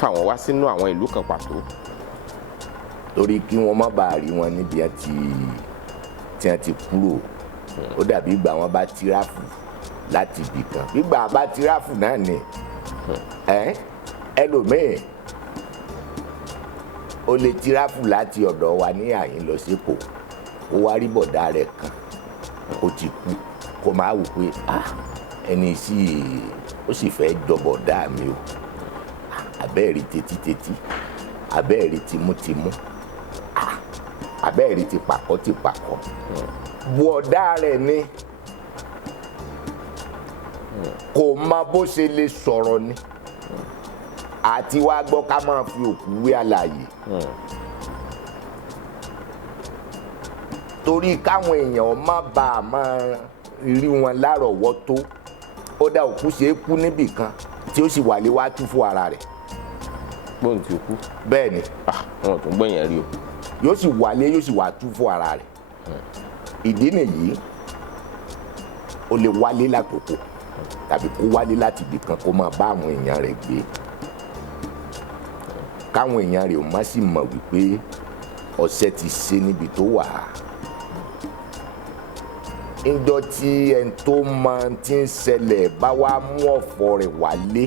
fà wọ́n wá sínú àwọn ìlú kan pàtó. torí kí wọ́n má bàa rí wọn níbi tí wọ́n ti kúrò ó dàbí ìgbà wọn bá tíráfù láti ibì kan gbígbà bá tíráfù náà ni ẹlòmíì ó lè tíráfù láti ọ̀dọ̀ wa ní àyín lọ sí Èkó ó wá rí bọ̀dá rẹ̀ kan ó ti kú kó máa wò pé ẹni ó sì fẹ́ jọ bọ̀dá mi o abẹ́ẹ̀rí tetítetí abẹ́ẹ̀rí tìmútìmú abẹ́ẹ̀rí ti pàkọ́ bọ̀dá rẹ̀ ni kò mọ bó ṣe lè sọ̀rọ̀ ni àti wá gbọ́ ká máa fi òkú wé àlàyé torí káwọn èèyàn má bàa máa rí wọn lárọ̀ọ́wọ́tó ó dá òkú ṣe é kú níbì kan tí ó sì wálé wá tú fún ara rẹ̀. gbóhùn tí ó kú. bẹ́ẹ̀ ni. wọn tún gbẹ̀yìn rí o. yóò sì wálé yóò sì wá tú fún ara rẹ̀. ìdí nìyí ó lè wálé lákòókò tàbí kó wálé láti ibì kan kó máa bá àwọn èèyàn rẹ̀ gbé káwọn èèyàn rẹ̀ ò má sì mọ̀ wípé ọ̀sẹ̀ ti ṣe níbi tó wà á. ńjọ́ tí ẹni tó máa ti ń ṣẹlẹ̀ bá wá mú ọ̀fọ̀ rẹ̀ wálé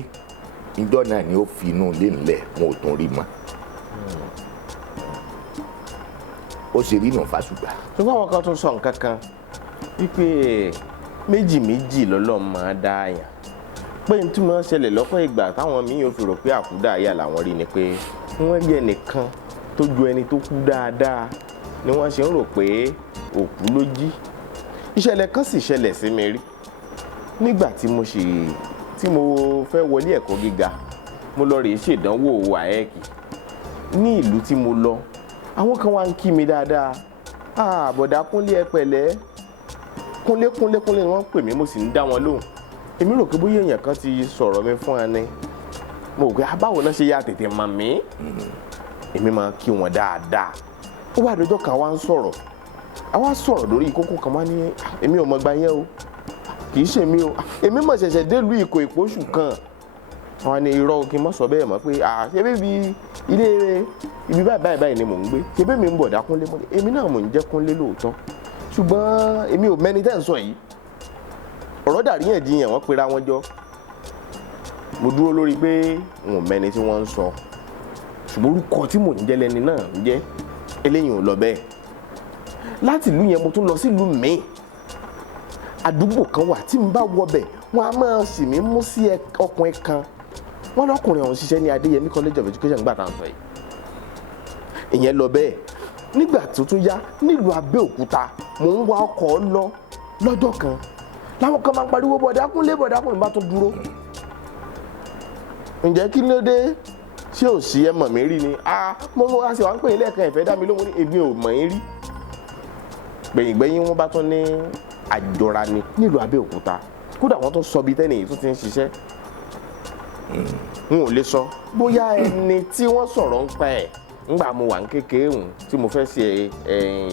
ńjọ́ náà ni ó fi inú ilé ńlẹ̀ wọn ò tún rí mọ́. ó ṣe rí nù Fásùgbà. ṣùgbọ́n àwọn kan tún sọ nǹkan kan wípé méjì méjì lọ́lọ́run máa dá àyàn pé n tí mo ṣẹlẹ̀ lọ́pọ̀ ìgbà táwọn míì yóò fi rò pé àkúdàáyà làwọn rí ni pé wọ́n rí ẹnìkan tó ju ẹni tó kú dáadáa ni wọ́n ṣe ń rò pé òkú ló jí. Ìṣẹ̀lẹ̀ kan sì ṣẹlẹ̀ sí mi rí nígbà tí mo fẹ́ wọlé ẹ̀kọ́ gíga. Mo lọ rèé ṣèdánwò WAEC ní ìlú tí mo lọ. Àwọn kan wá ń kí mi dáadáa. Bọ̀dá Kúnlé ẹ pẹ̀lẹ́, Kúnlé ni wọ́n pè mí, mo sì ń dá wọn lóhùn. Èmi rò pé bóyá èèyàn kan ti sọ̀rọ̀ mi fún ẹni. Mo rò pé báwo náà ṣe yá tètè mọ̀ mí. Èmi máa kí wọn dáadáa. Ó wá dọjọ́ kan wá ń sọ̀rọ̀. Àwa sọ̀rọ̀ lórí kókó kan wá ní èmi ò mọ̀ gbà yẹn o. Kì í ṣe mi o. Èmi mọ̀ ṣẹ̀ṣẹ̀ délùú Ìkó ìpóṣù kan. Wọ́n ní irọ́ kí n má sọ bẹ́ẹ̀ mọ́ pé ṣé bébí ilé ibi báyìí ni mò ń gbé. Ṣé bébí mi ń bọ̀dá Kúnlé mọ́ ni? Èmi náà mò ń jẹ́ Kúnlé lóòótọ́. Ṣùgbọ́n èmi ò mẹ́ni tẹ́ ń sọ yìí. Ọ̀rọ̀ dàríyànjiyàn wọ́n pera wọn jọ. Mo dúró lórí pé n ò mẹ́ni tí wọ́n ń sọ. Ṣùgbọ́n orúkọ tí mò ń jẹ́ lẹ́ni náà ń jẹ́ eléyìí ò lọ bẹ́ẹ̀. Láti ìlú yẹn mo tún lọ sí ìlú míì. Àdúgbò kan wà tí n bá wọbẹ̀ wọ́n á máa sì mí mú sí ọkùnrin kan. Wọ́n lọ́kùnrin ọ̀hún ṣiṣẹ́ ní Adéyẹmí College of Education nígbà tá à ń sọ yìí. Ìyẹn lọ bẹ́ẹ̀. Nígbà tó tún yá nílùú Abẹ́òkúta mò ń wa ọkọ̀ lọ lọ́jọ́ kan. Láwọn kan máa ń pariwo bọ̀dá Kúnlé bá tún dúró. Ǹjẹ́ kí ló dé? Ṣé ò sí ẹ mọ̀ mí rí ni? Mo wá sí wa ń pè é lẹ́ẹ̀kan ìfẹ́ dá mi lóhùn ní èmi ò mọ̀ yín rí. Gbẹ̀yìngbẹ̀yìn wọ́n bá tún ní àjọra ni nílùú Abẹ́òkúta. Kódà wọ́n tún sọ bí tẹ́nì yìí tó ti ń ṣiṣẹ́. N ò lè sọ bóyá ẹni tí wọ́n sọ̀rọ̀ ń pa ẹ̀ ńgbà mo wà ń kékeré hùn tí mo fẹ́ ṣe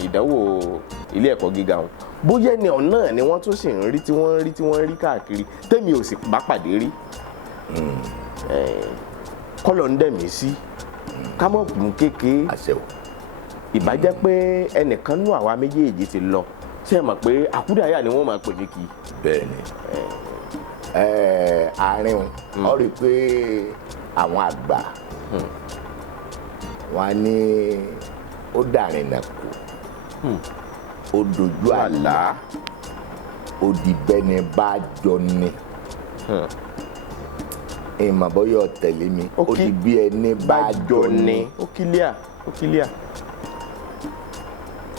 ìdánwò ilé ẹ̀kọ́ gíga hùn. Bóyá ẹni ọ̀nà ni wọ́n tún sì ń rí tí wọ́n rí káàkiri tẹ́mi ò sì bá pàdé rí. Kọ́lọ̀ ń dẹ̀ mí sí ká mọ̀ kún kékeré. Ìbá jẹ́ pé ẹnìkan nú àwa méjèèjì ti lọ ṣé ẹ mọ̀ pé àkúdàáyà ni wọ́n máa pè mí kì í. Bẹ́ẹ̀ni àárín ọ rí i pé àwọn àgbà wọn ní ó dàrin nà kú ó dojú àlá ó di bẹ́ni bá jọ ni ìmọ̀ bọ́yọ̀ tẹ̀lé mi ó di bí ẹni bá jọ ni. Ó kílíà.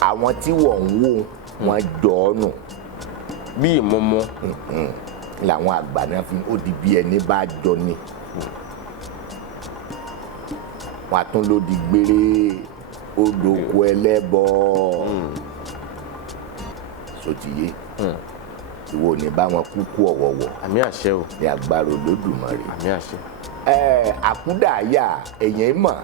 Àwọn tí wọ́n ń wò wọ́n jọ ọ́ nù. Bí ìmọ̀mọ́. Làwọn àgbà náà fi ó di bí ẹni bá jọ ni. Wọ́n á tún ló di gbére odòkú ẹlẹ́bọ. Sotiye ìwọ ní bá wọn kúkú ọ̀wọ̀wọ̀. Àmì àṣẹ o. Ní agbára Olódùmarè. Àmì àṣẹ. Àkúdàáyà èyàn mọ̀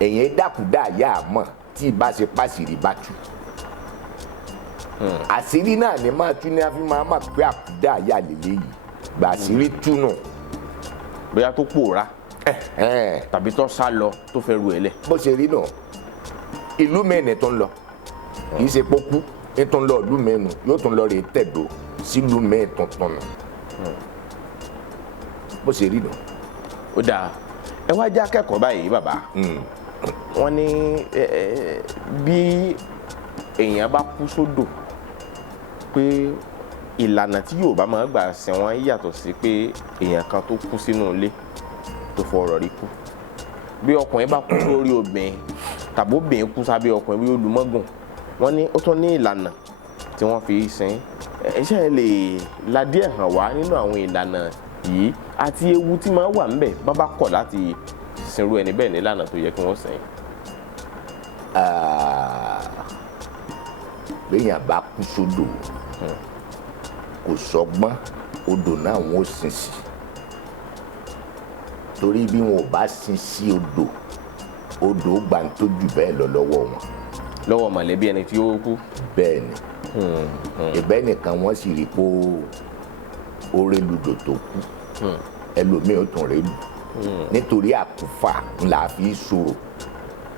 èyàn dàkúdàáyà mọ̀ tí ìbá ṣe pàṣírí bá tú. Àṣírí náà ni máa tú ní a fi máa mọ̀ pé àkúdàáyà lélẹ́yìí gbà àṣírí tú nù. Bóyá tó pòórá tàbí tó sá lọ tó fẹ́ ru ẹ̀ lẹ̀. Bó ṣe rí náà ìlú mẹ́rin tó ń lọ kì í ṣe pókú ní tó ń lọ ìlú mẹ́rin yóò tún lọ rè tẹ̀dó sílùú mẹ́rin tuntun nù. Bó ṣe rí náà. Ó dáa ẹ wá já kẹ́kọ̀ọ́ báyìí bàbá. Wọ́n ní bí èèyàn bá kú sódò pé ìlànà tí Yorùbá máa gbà sìn wọ́n yàtọ̀ sí pé èèyàn kan tó kú sínú ilé tó fọ̀rọ̀ rí kú. Bí ọkùnrin bá kú lórí obìnrin tàbí obìnrin kú sábẹ́ ọkùnrin bí olùmọ́gùn wọ́n ní ó tún ní ìlànà tí wọ́n fi sìn. Iṣẹ́ lè la díẹ̀ hàn wá nínú àwọn ìlànà yìí àti ewu tí máa wà ńbẹ̀ bá bá kọ̀ láti sinru ẹni bẹ́ẹ̀ nílànà tó yẹ kí wọ́n sìn. Béèyàn bá kú sódò kò sọgbọ́n odò náà wọn ò sin sí torí bí wọn ò bá sin sí odò gbà ń tó jù bẹ́ẹ̀ lọ lọ́wọ́ wọn. Lọ́wọ́ mọ̀lẹ́bí ẹni tí ó kú. Bẹ́ẹ̀ ni ìbẹ́ nìkan wọ́n sì rí pé ó rélùdò tó kú ẹlòmíì ó tún rélù nítorí àkúfà ńlá fi sọ̀rọ̀.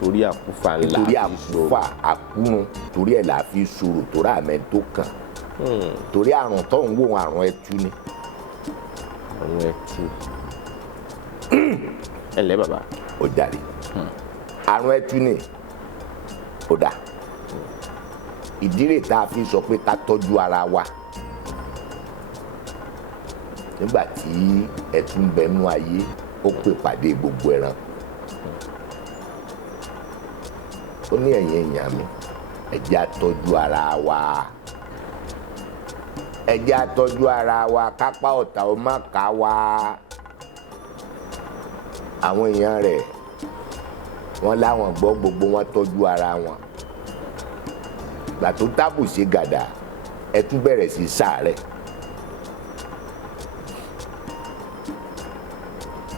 Torí àkúfà ńlá nítorí àkúfà àkúrun torí ẹ̀ là fi sọ̀rọ̀ torí àmẹ́ tó kàn torí àrùn tó ń wò àrùn ẹtù ni. Àrùn ẹtù. Ẹ ǹlẹ́ bàbá. Ó jàre àrùn ẹtù ni ó dà ìdí rẹ̀ tá a fi sọ pé ká tọ́jú ara wa nígbà tí ẹ̀tún ń bẹnu ayé ó pè pàdé gbogbo ẹran ó ní ẹ̀yin èèyàn mi ẹ jẹ́ á tọ́jú ara wa ẹ jẹ́ á tọ́jú ara wa kápá ọ̀tá ó má ká wa àwọn èèyàn rẹ̀ wọ́n láwọn gbọ́ gbogbo wọn tọ́jú ara wọn gbà tó tábù ṣe gàdà ẹ tún bẹ̀rẹ̀ sí ṣàárẹ̀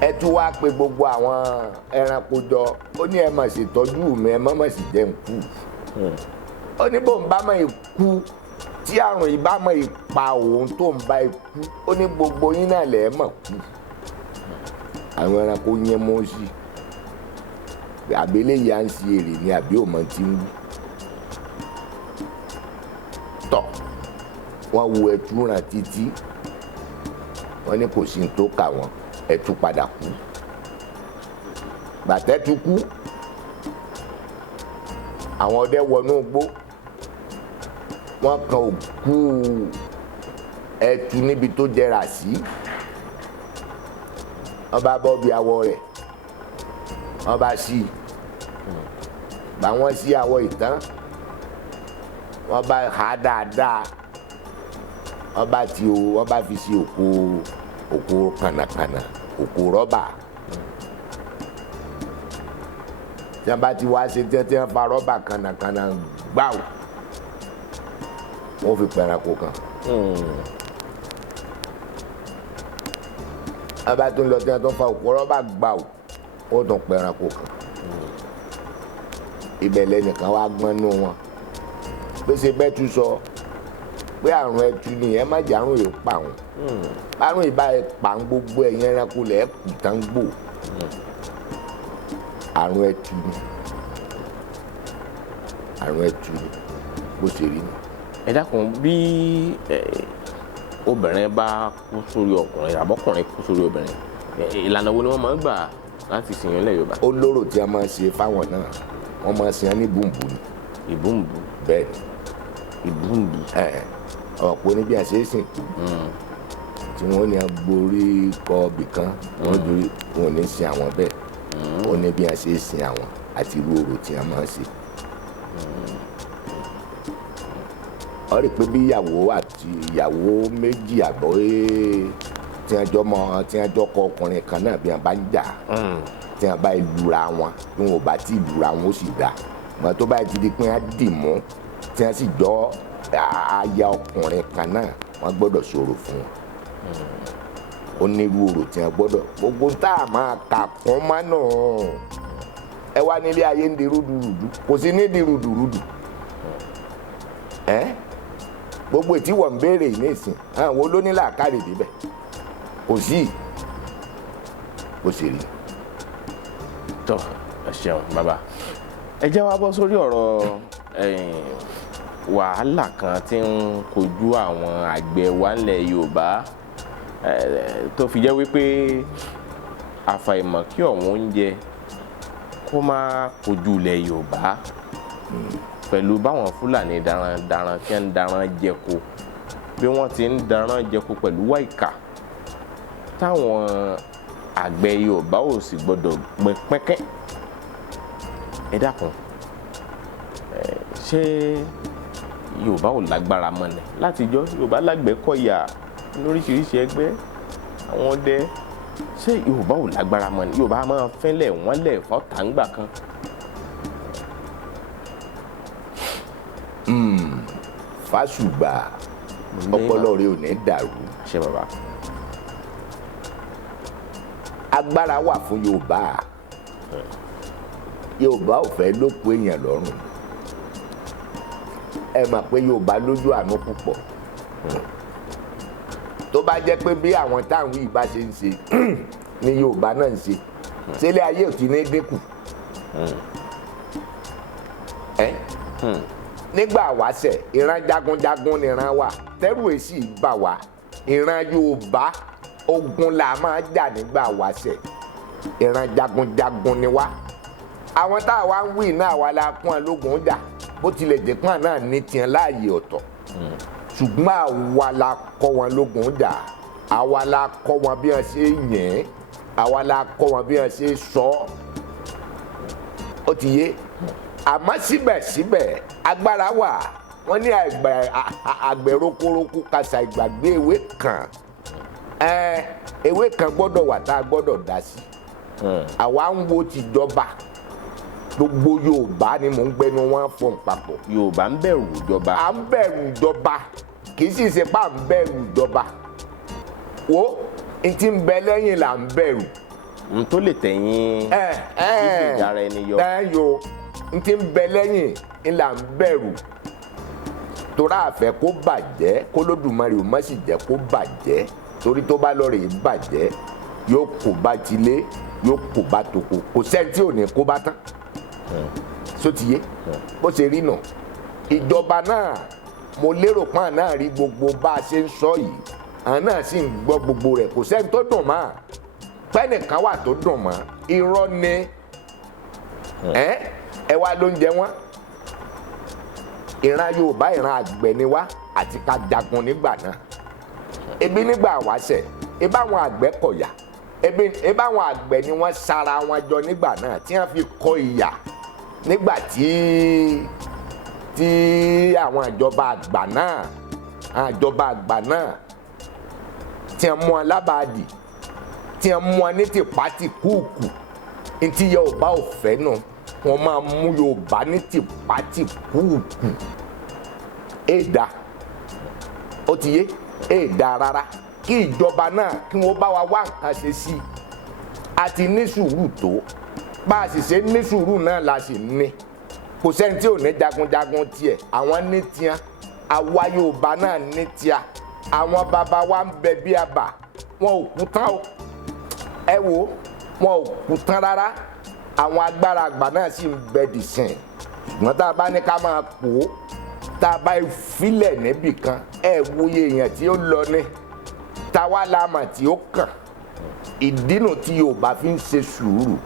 ẹ tún wá pé gbogbo àwọn ẹranko jọ ó ní ẹ má ṣètọ́jú mi ẹ má sì jẹ́ n kú ó ní bó ń bá mọ̀ ikú tí àrùn yìí bá mọ̀ ipa òun tó ń bá ikú ó ní gbogbo yín náà lẹ́ẹ̀ mọ̀ kú àwọn ẹranko yẹn mọ́ sí àbẹ́lẹ̀ yà ń ṣe èrè ni àbí òmò tí ń wú tọ̀ wọ́n wo ẹtú ràn títí wọ́n ní kò sí ní tó kà wọ́n ẹtú padà kú gbàtẹ́tú kú àwọn ọdẹ wọnú igbó wọ́n kan òkú ẹtú níbi tó jẹrà sí wọ́n bá bọ́ bí awọ rẹ̀ wọ́n bá sí bá wọ́n sí awọ ìtàn wọ́n bá há dáadáa wọ́n bá fi sí òkú kànàkànà òkú rọ́bà tí wọ́n bá ti wá ṣe tí wọ́n fa rọ́bà kànàkànà gbáwò wọ́n fi pẹ̀rànkò kan wọ́n bá tún lọ tí wọ́n tún fa òkú rọ́bà gbáwò wọ́n tún pẹ̀rànkò kan ibẹ̀ lẹ́nìkan wá gbọ́n nú wọn pèsè bẹ́tù sọ pé àrùn ẹtù ni ẹ má jẹ́ àrùn yìí pa wọn àrùn yìí bá ẹ pa ń gbogbo ẹ̀yìn ẹranko lẹ̀ ẹ́ kù tán gbò àrùn ẹtù ni bó ṣe rí ni. ẹ dákun bí obìnrin bá kú sórí ọkùnrin àbọ̀kùnrin kú sórí obìnrin ìlànà wo ni wọ́n máa ń gbà láti sìn yín lẹ́ Yorùbá. ó lóró tí a máa ń ṣe fáwọn náà wọ́n máa ń sìn án ní bùnbù ni. ìbùnbù. bẹ́ẹ̀ ni ìbùnbù. ọ̀pọ̀ níbi àṣeésìn tí wọ́n ní agbórí kọ bìkan wọ́n dorí wọn ò ní sin àwọn bẹ́ẹ̀ ó ní bí a ṣe sin àwọn àti irú orò tí a máa ń ṣe. ọ rí i pé bí ìyàwó àti ìyàwó méjì àbọ̀ tí wọ́n jọ kọ ọkùnrin kan náà bí wọ́n bá ń jà tí wọ́n bá lura wọn bí wọ́n ò bá tí ì lura wọn ó sì dá mọ́ tó bá ti di pé wọ́n dì mú tí wọ́n sì jọ aya ọkùnrin kan náà wọ́n gbọ́dọ̀ ṣòro fún wọn onírúurú tí wọ́n gbọ́dọ̀ gbogbo tá a máa kà kún mọ́ náà ẹ wá nílé ayé ń di rúdurùdu kò sí ní di rúdurùdu gbogbo ètí wọ́n ń béèrè ní ìsìn àwọn olónílà kárí débẹ̀ kò sí kò sì rí. tọ ẹ ṣeun bàbá ẹ jẹ́ wá bọ́ sórí ọ̀rọ̀ wàhálà kan tí ń kojú àwọn àgbẹ̀ wa ńlẹ̀ Yorùbá tó fi jẹ́ wípé àfàìmọ̀ kí ọ̀wọ́n oúnjẹ kó má kojú ilẹ̀ Yorùbá pẹ̀lú báwọn Fúlàní darandaran tí ń daran jẹko bí wọ́n ti ń daran jẹko pẹ̀lú wáìkà táwọn àgbẹ̀ Yorùbá ò sì gbọ́dọ̀ gbin pẹ́kẹ́ ẹ dákun ṣé Yorùbá ò lágbára mọ́ ni látijọ́ Yorùbá lágbẹ́kọ̀yà lóríṣiríṣi ẹgbẹ́ àwọn ọdẹ ṣé Yorùbá ò lágbára mọ́ ni Yorùbá máa fẹ́lẹ̀ wọ́n lẹ̀ fọ́tàǹgbà kan. Fásùgbà ọpọlọ rẹ ò ní dàrú. ṣé bàbá. agbára wà fún Yorùbá Yorùbá ò fẹ́ ló kó èèyàn lọ́rùn ẹ mọ̀ pé Yorùbá lójú àánú púpọ̀ tó bá jẹ́ pé bí àwọn táwọn yìí bá ṣe ń ṣe ni Yorùbá náà ń ṣe sílé ayé ò ti ní dínkù nígbà wáṣẹ̀ ìran jagunjagun nìran wa tẹ́rù èsì bà wá ìran Yorùbá ogun là máa jà nígbà wáṣẹ̀ ìran jagunjagun ni wá àwọn tá a wá ń wí náà wà la kún ẹ lógun jà bó tilẹ̀ jẹ́ pọ́n náà ní tiẹ̀ láàyè ọ̀tọ̀ ṣùgbọ́n àwa la kọ́ wọn lógun jà àwa la kọ́ wọn bí wọ́n ṣe yẹn àwa la kọ́ wọn bí wọ́n ṣe sọ ó ti yé àmọ́ síbẹ̀síbẹ̀ agbára wà wọ́n ní àgbẹ̀ rokoroko kàṣà ìgbàgbé ewé kan ewé kan gbọ́dọ̀ wà tá a gbọ́dọ̀ dá sí àwa ń wo tìjọba gbogbo Yorùbá ni mò ń gbẹnu wọn fún papọ̀. Yorùbá ń bẹ̀rù ìjọba. à ń bẹ̀rù ìjọba kì í sì ṣe pé à ń bẹ̀rù ìjọba wo n ti ń bẹ lẹ́yìn là ń bẹ̀rù. n tó lè tẹ̀yìn títí ìdára ẹni yọ. yo n ti ń bẹ lẹ́yìn n là ń bẹ̀rù torí àfẹ́ kó bàjẹ́ kó lódùmarè ò má sì jẹ́ kó bàjẹ́ torí tó bá lọ rè é bàjẹ́ yóò kó bá tilé yóò kó bá toko kò sẹ́ni tí ò ní kó bá tán sotiye bó ṣe rí nà ìjọba náà mo lérò pọ́n náà rí gbogbo bá a ṣe ń sọ yìí àwọn náà sì ń gbọ́ gbogbo rẹ̀ kò sẹ́ni tó dùn mọ́ pẹ́nìkan wà tó dùn mọ́ irọ́ ni ẹ wá ló ń jẹ wọ́n ìran Yorùbá ìran àgbẹ̀ ni wá àti ká jagun nígbà náà ebi nígbà wáṣẹ̀ ebá àwọn àgbẹ̀ kọ̀yà ebá àwọn àgbẹ̀ ni wọ́n sara wọn jọ nígbà náà tí wọ́n fi kọ ìyà nígbà tí àwọn ìjọba àgbà náà tí wọ́n mú wọn lábàádì tí wọ́n mú wọn ní tìpátìkúùkù ntí Yorùbá ò fẹ́ nù wọ́n máa mú Yorùbá ní tìpátìkúùkù èèdà ó ti yé èèdà rárá kí ìjọba náà kí wọ́n bá wa wá nǹkan ṣe sí i àti ní sùúrù tó bá a sì ṣe ní sùúrù náà la sì ní kò sẹ́ni tí ò ní jagunjagun tiẹ̀ àwọn ní tiẹ̀ àwa Yorùbá náà ní tiẹ̀ àwọn bàbá wa ń bẹ bí àbà wọn ò kú tán o ẹ wo wọn ò kú tán rárá àwọn agbára àgbà náà sì ń bẹ dì sìn ṣùgbọ́n tá a bá ní ká máa pò ó tá a bá filẹ̀ níbì kan ẹ wòye èèyàn tí ó lọ ní táwa láàmà tí ó kàn ìdínà tí Yorùbá fi ń ṣe sùúrù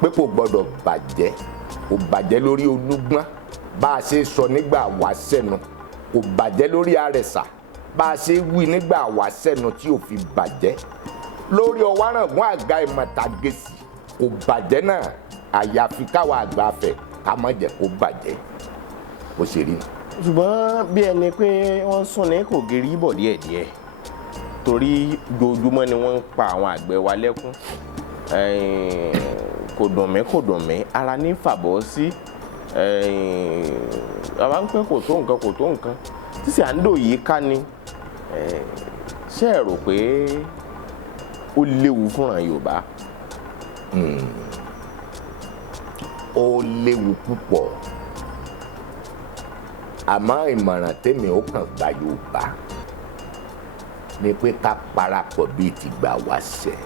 pé kò gbọdọ̀ bàjẹ́ kò bàjẹ́ lórí Olúgbọ́n bá a ṣe sọ nígbà wáṣẹ́nu kò bàjẹ́ lórí Àrẹ̀sà bá a ṣe wí nígbà wáṣẹ́nu tí ò fi bàjẹ́ lórí Ọwáràngún Àga Ìmọ̀tàgèsì kò bàjẹ́ náà àyàfi káwa àgbàfẹ́ ká má jẹ́ kó bàjẹ́ bó ṣe rí. ṣùgbọ́n bí ẹni pé wọ́n sún ní kò gírí bọ̀ díẹ̀díẹ̀ torí dojúmọ́ ni wọ́n ń pa àwọn àgbẹ̀ wa lẹ́kún kò dùn mí ara ní fàbọ̀ sí àwa ń pẹ́ kò tó nǹkan tí sì à ń dò yìí ká ni ṣé ẹ rò pé ó léwu fúnra Yorùbá. ó léwu púpọ̀ àmọ́ ìmọ̀ràn tèmi ó kàn gba Yorùbá ni pé ká parapọ̀ bíi ti gbà wáṣẹ̀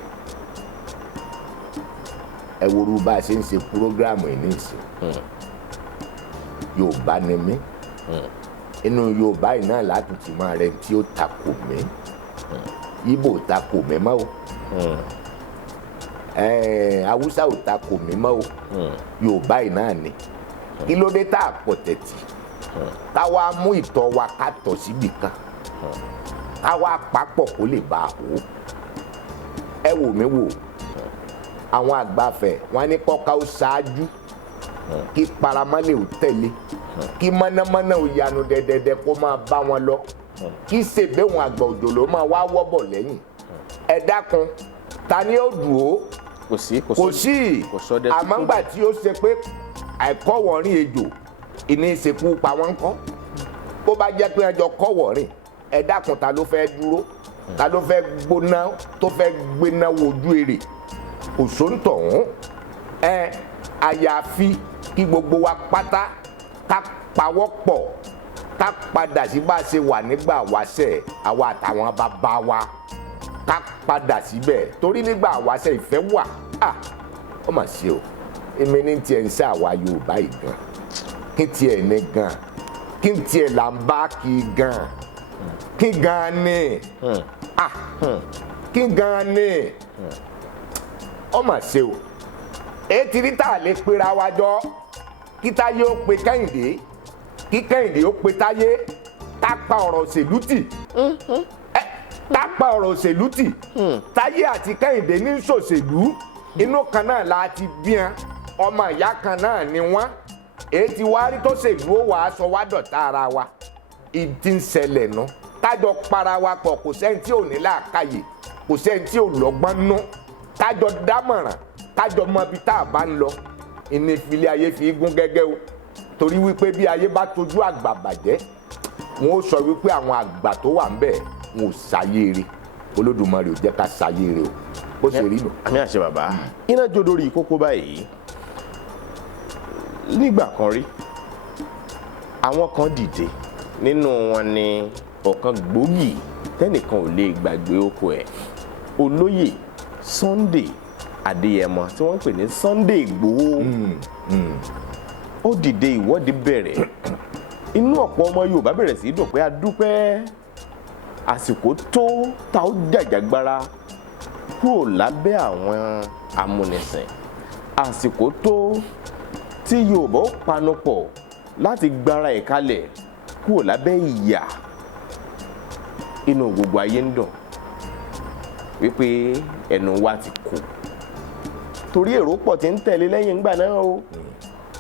ẹ wo bá a ṣe ń ṣe púrógíráàmù yìí nísìn Yorùbá ni mí inú Yorùbá yìí náà láti ti máa rẹ tí ó takò mí Ìgbò takò mí mọ́ o Haúsá ò takò mí mọ́ o Yorùbá yìí náà ni kí ló dé tá a pọ̀ tẹ̀tì káwa mú ìtọ́ wa ká tọ̀ síbì kan káwa papọ̀ kó lè bá a hó ẹ wò mí wò àwọn àgbàfẹ́ wọn ní kọ́ka ó ṣáájú kí paramọ́lẹ̀ ò tẹ̀lé kí mọ́nàmọ́ná ò yanu dẹ́dẹ́dẹ́ kó máa bá wọn lọ kí ṣèbéwọn àgbà òjò ló máa wá wọ́bọ̀ lẹ́yìn ẹ dákun ta ni ó dùn ó kò sí àmọ́ ńgbà tí ó ṣe pé àìkọ́wọ̀ọ́rìn ejò ìní ìsìnkú pa wọ́n kọ́ bó bá jẹ́ pé ẹjọ́ kọ́wọ̀ọ́rìn ẹ dákun ta ló fẹ́ dúró ta ló fẹ́ gbóná tó fẹ́ gbéná wojú èrè òṣòǹtọ̀hún àyàfi kí gbogbo wa pátá ká pawọ́ pọ̀ ká padà sí bá a ṣe wà nígbà wáṣẹ̀ àwa àtàwọn bàbá wa ká padà síbẹ̀ torí nígbà wáṣẹ̀ ìfẹ́ wà ó mà ṣe o èmi ní tiẹ̀ ń ṣe àwa Yorùbá yìí gan kí tiẹ̀ ní gan kí tiẹ̀ là ń bá kí gan kí gan ni kí gan ni ó mà ṣe o ètí rí tá a lè pera wa jọ kí Táyé ó pe Kẹ́hìndé kí Kẹ́hìndé ó pe Táyé ká pa ọ̀rọ̀ òṣèlú tì ká pa ọ̀rọ̀ òṣèlú tì Táyé àti Kẹ́hìndé ní ṣòṣèlú inú kan náà la ti bí wọn ọmọ ìyá kan náà ni wọ́n èyí tí wàá rí tó ṣèlú ó wàá sọ wá dọ̀tá ara wa ìdí ń ṣẹlẹ̀ nù kájọ para wa pọ̀ kò sẹ́ni tí ò ní làákàyè kò sẹ́ni tí ò lọ́gbọ́n nú kájọ dámọ̀ràn kájọ mọ ibi tá a bá ń lọ ìní ìfilé ayé fi gún gẹ́gẹ́ o torí wípé bí ayé bá tójú àgbà bàjẹ́ wọn ó sọ wípé àwọn àgbà tó wà ń bẹ̀ wọn ò ṣàyèrè Olódùmarè ò jẹ́ ká ṣàyèrè o bó ṣe rí nù. àmì àṣẹ bàbá iná jó lórí kókó báyìí nígbà kan rí àwọn kan dìde nínú wọn ni ọ̀kan gbòógì tẹ́nìkan ò lè gbàgbé oko ẹ̀ olóyè Sunday Adéyẹmọ tí wọ́n ń pè ní Sunday Ìgbòho ó dìde ìwọ́de bẹ̀rẹ̀ inú ọ̀pọ̀ ọmọ Yorùbá bẹ̀rẹ̀ sí í dùn pé a dúpẹ́ àsìkò tó ta ó jàjàgbara kúrò lábẹ́ àwọn amúnisìn àsìkò tó tí Yorùbá ó panupọ̀ láti gbára ẹ̀ kalẹ̀ kúrò lábẹ́ ìyà inú gbogbo ayé ń dùn wípé ẹnu wa ti kù torí èrò pọ̀ tí ń tẹ̀lé lẹ́yìn ńgbà náà o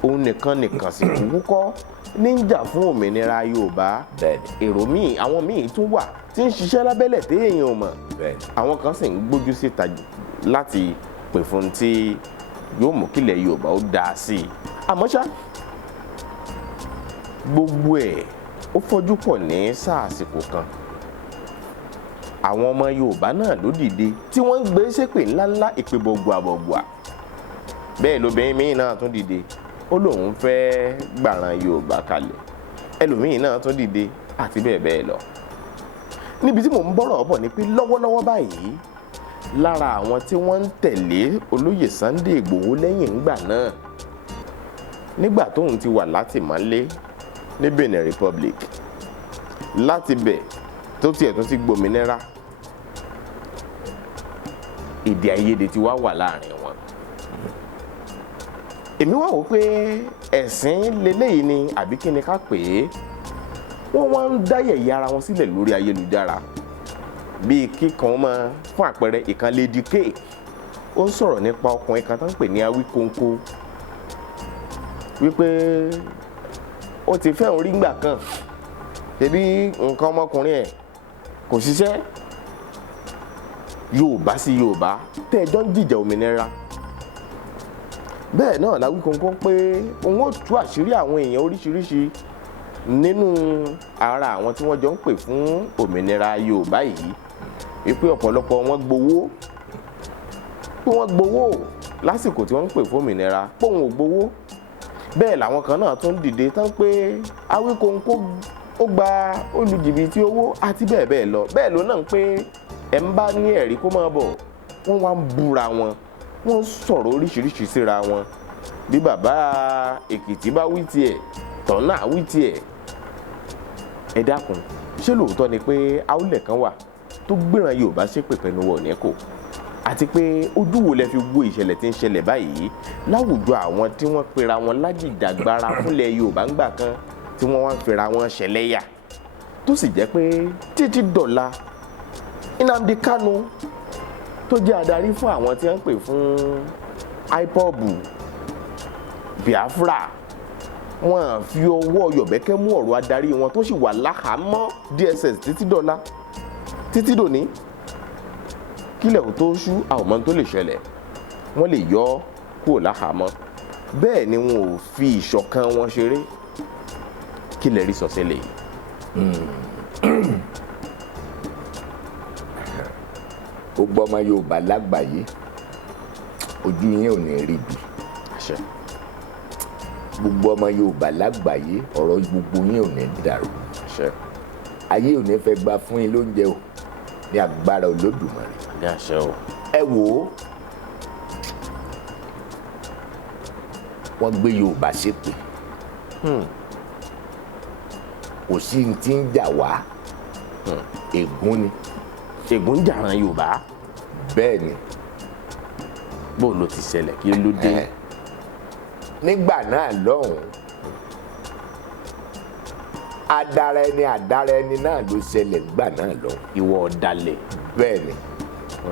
òun nìkan sì kúkú kọ́ níjà fún òmìnira Yorùbá èrò míì àwọn míì tún wà tí ń ṣiṣẹ́ lábẹ́lẹ̀ téèyàn ò mọ̀ àwọn kan sì ń gbójú síta láti pè fún tí yóò mú kílẹ̀ Yorùbá ó dáa sí i àmọ́ ṣá gbogbo ẹ̀ ó fọ́jú pọ̀ ní sáà àsìkò kan àwọn ọmọ Yorùbá náà ló dìde tí wọ́n ń gbé ṣépè ńláńlá ìpè bọ̀gbà bẹ́ẹ̀ lóbìnrin míì náà tún dìde ó lóun fẹ́ gbàràn Yorùbá kalẹ̀ ẹlòmíì náà tún dìde àti bẹ́ẹ̀ bẹ́ẹ̀ lọ níbi tí mò ń bọ̀rọ̀ bọ̀ ni pé lọ́wọ́lọ́wọ́ báyìí lára àwọn tí wọ́n ń tẹ̀lé olóyè Sunday Ìgbòho lẹ́yìn ńgbà náà nígbà tóun ti wà látìmọ́lé ní Benin Republic láti bẹ̀ tó tiẹ̀ tó ti gbòmìnira èdè àìyedè ti wá wà láàrin wọn èmi wá wò pé ẹ̀sìn leléyìí ni àbí kí ni ká pè é wọ́n wá ń dá yẹ̀yẹ́ ara wọn sílẹ̀ lórí ayélujára bíi kíkan mọ́ fún àpẹẹrẹ ìkan Lady K ó ń sọ̀rọ̀ nípa ọkùnrin kan tó ń pè ní Awíkóńkó wípé ó ti fẹ́ òun rí gbà kan tẹ̀bí nǹkan ọmọkùnrin ẹ̀ kò ṣiṣẹ́ Yorùbá sí Yorùbá tẹ́ ẹjọ́ ń jìjà òmìnira bẹ́ẹ̀ náà l'Awíkóńkó pé òun ó tú àṣírí àwọn èèyàn oríṣiríṣi nínú ara àwọn tí wọ́n jọ ń pè fún òmìnira Yorùbá yìí wípé ọ̀pọ̀lọpọ̀ wọn gbowó pé wọ́n gbowó lásìkò tí wọ́n ń pè fún òmìnira pé òun ò gbowó bẹ́ẹ̀ làwọn kan náà tún dìde tán pé Awíkóńkó ó gba olùjìbìtì owó àti bẹ́ẹ̀ bẹ́ẹ̀ lọ bẹ́ẹ̀ ló náà ń pé ẹ̀ ń bá ní ẹ̀rí kó máa bọ̀ wọ́n wá ń búra wọn wọ́n sọ̀rọ̀ oríṣiríṣi síra wọn bí bàbá Èkìtì bá wí tiẹ̀ tọ̀nà wí tiẹ̀ ẹ dákun ṣé lóòótọ́ ni pé àwùlẹ̀ kan wà tó gbéran Yorùbá ṣépè pẹ̀lú wọ̀ ní kò àti pé ojú wo lẹ fi wo ìṣẹ̀lẹ̀ tí ń ṣẹlẹ̀ báyìí láwùjọ àwọn tí wọ́n pera wọn lájìjàgbara fúnlẹ̀ Yorùbá ńgbà kan tí wọ́n wá ń fira wọn ṣẹlẹ́yà tó sì jẹ́ pé títí dọ̀la Nnamdi Kanu tó jẹ́ adarí fún àwọn tí wọ́n ń pè fún IPOB Biafra wọ́n fi ọwọ́ yọ̀bẹ́kẹ́ mú ọ̀rọ̀ adarí wọn tó sì wà láhàámọ́ DSS títí dọ̀la títí dòní kílẹ̀ ò tó ṣú àwọn ọmọ tó lè ṣẹlẹ̀ wọ́n lè yọ ọ́ kúrò láhàámọ́ bẹ́ẹ̀ ni wọn ò fi ìṣọ̀kan wọn ṣeré kílẹ̀ rí sọ́sẹ́lẹ̀ yìí. gbogbo ọmọ Yorùbá lágbàáyé ojú yín ò ní rí bi àṣẹ gbogbo ọmọ Yorùbá lágbàáyé ọ̀rọ̀ gbogbo yín ò ní dàrú àṣẹ ayé ò ní fẹ́ gba fún yín lóúnjẹ o ní agbára Olódùmarè ní àṣẹ o. ẹ wò ó wọ́n gbé Yorùbá ṣépè kò sí ní tí ń jà wá ègún ni ègún ń jàrán Yorùbá bẹ́ẹ̀ ni bó ló ti ṣẹlẹ̀ kí ló dé. nígbà náà lọ́hùn adara ẹni náà ló ṣẹlẹ̀ nígbà náà lọ́hùn. ìwọ ọ̀dàlẹ̀. bẹ́ẹ̀ ni.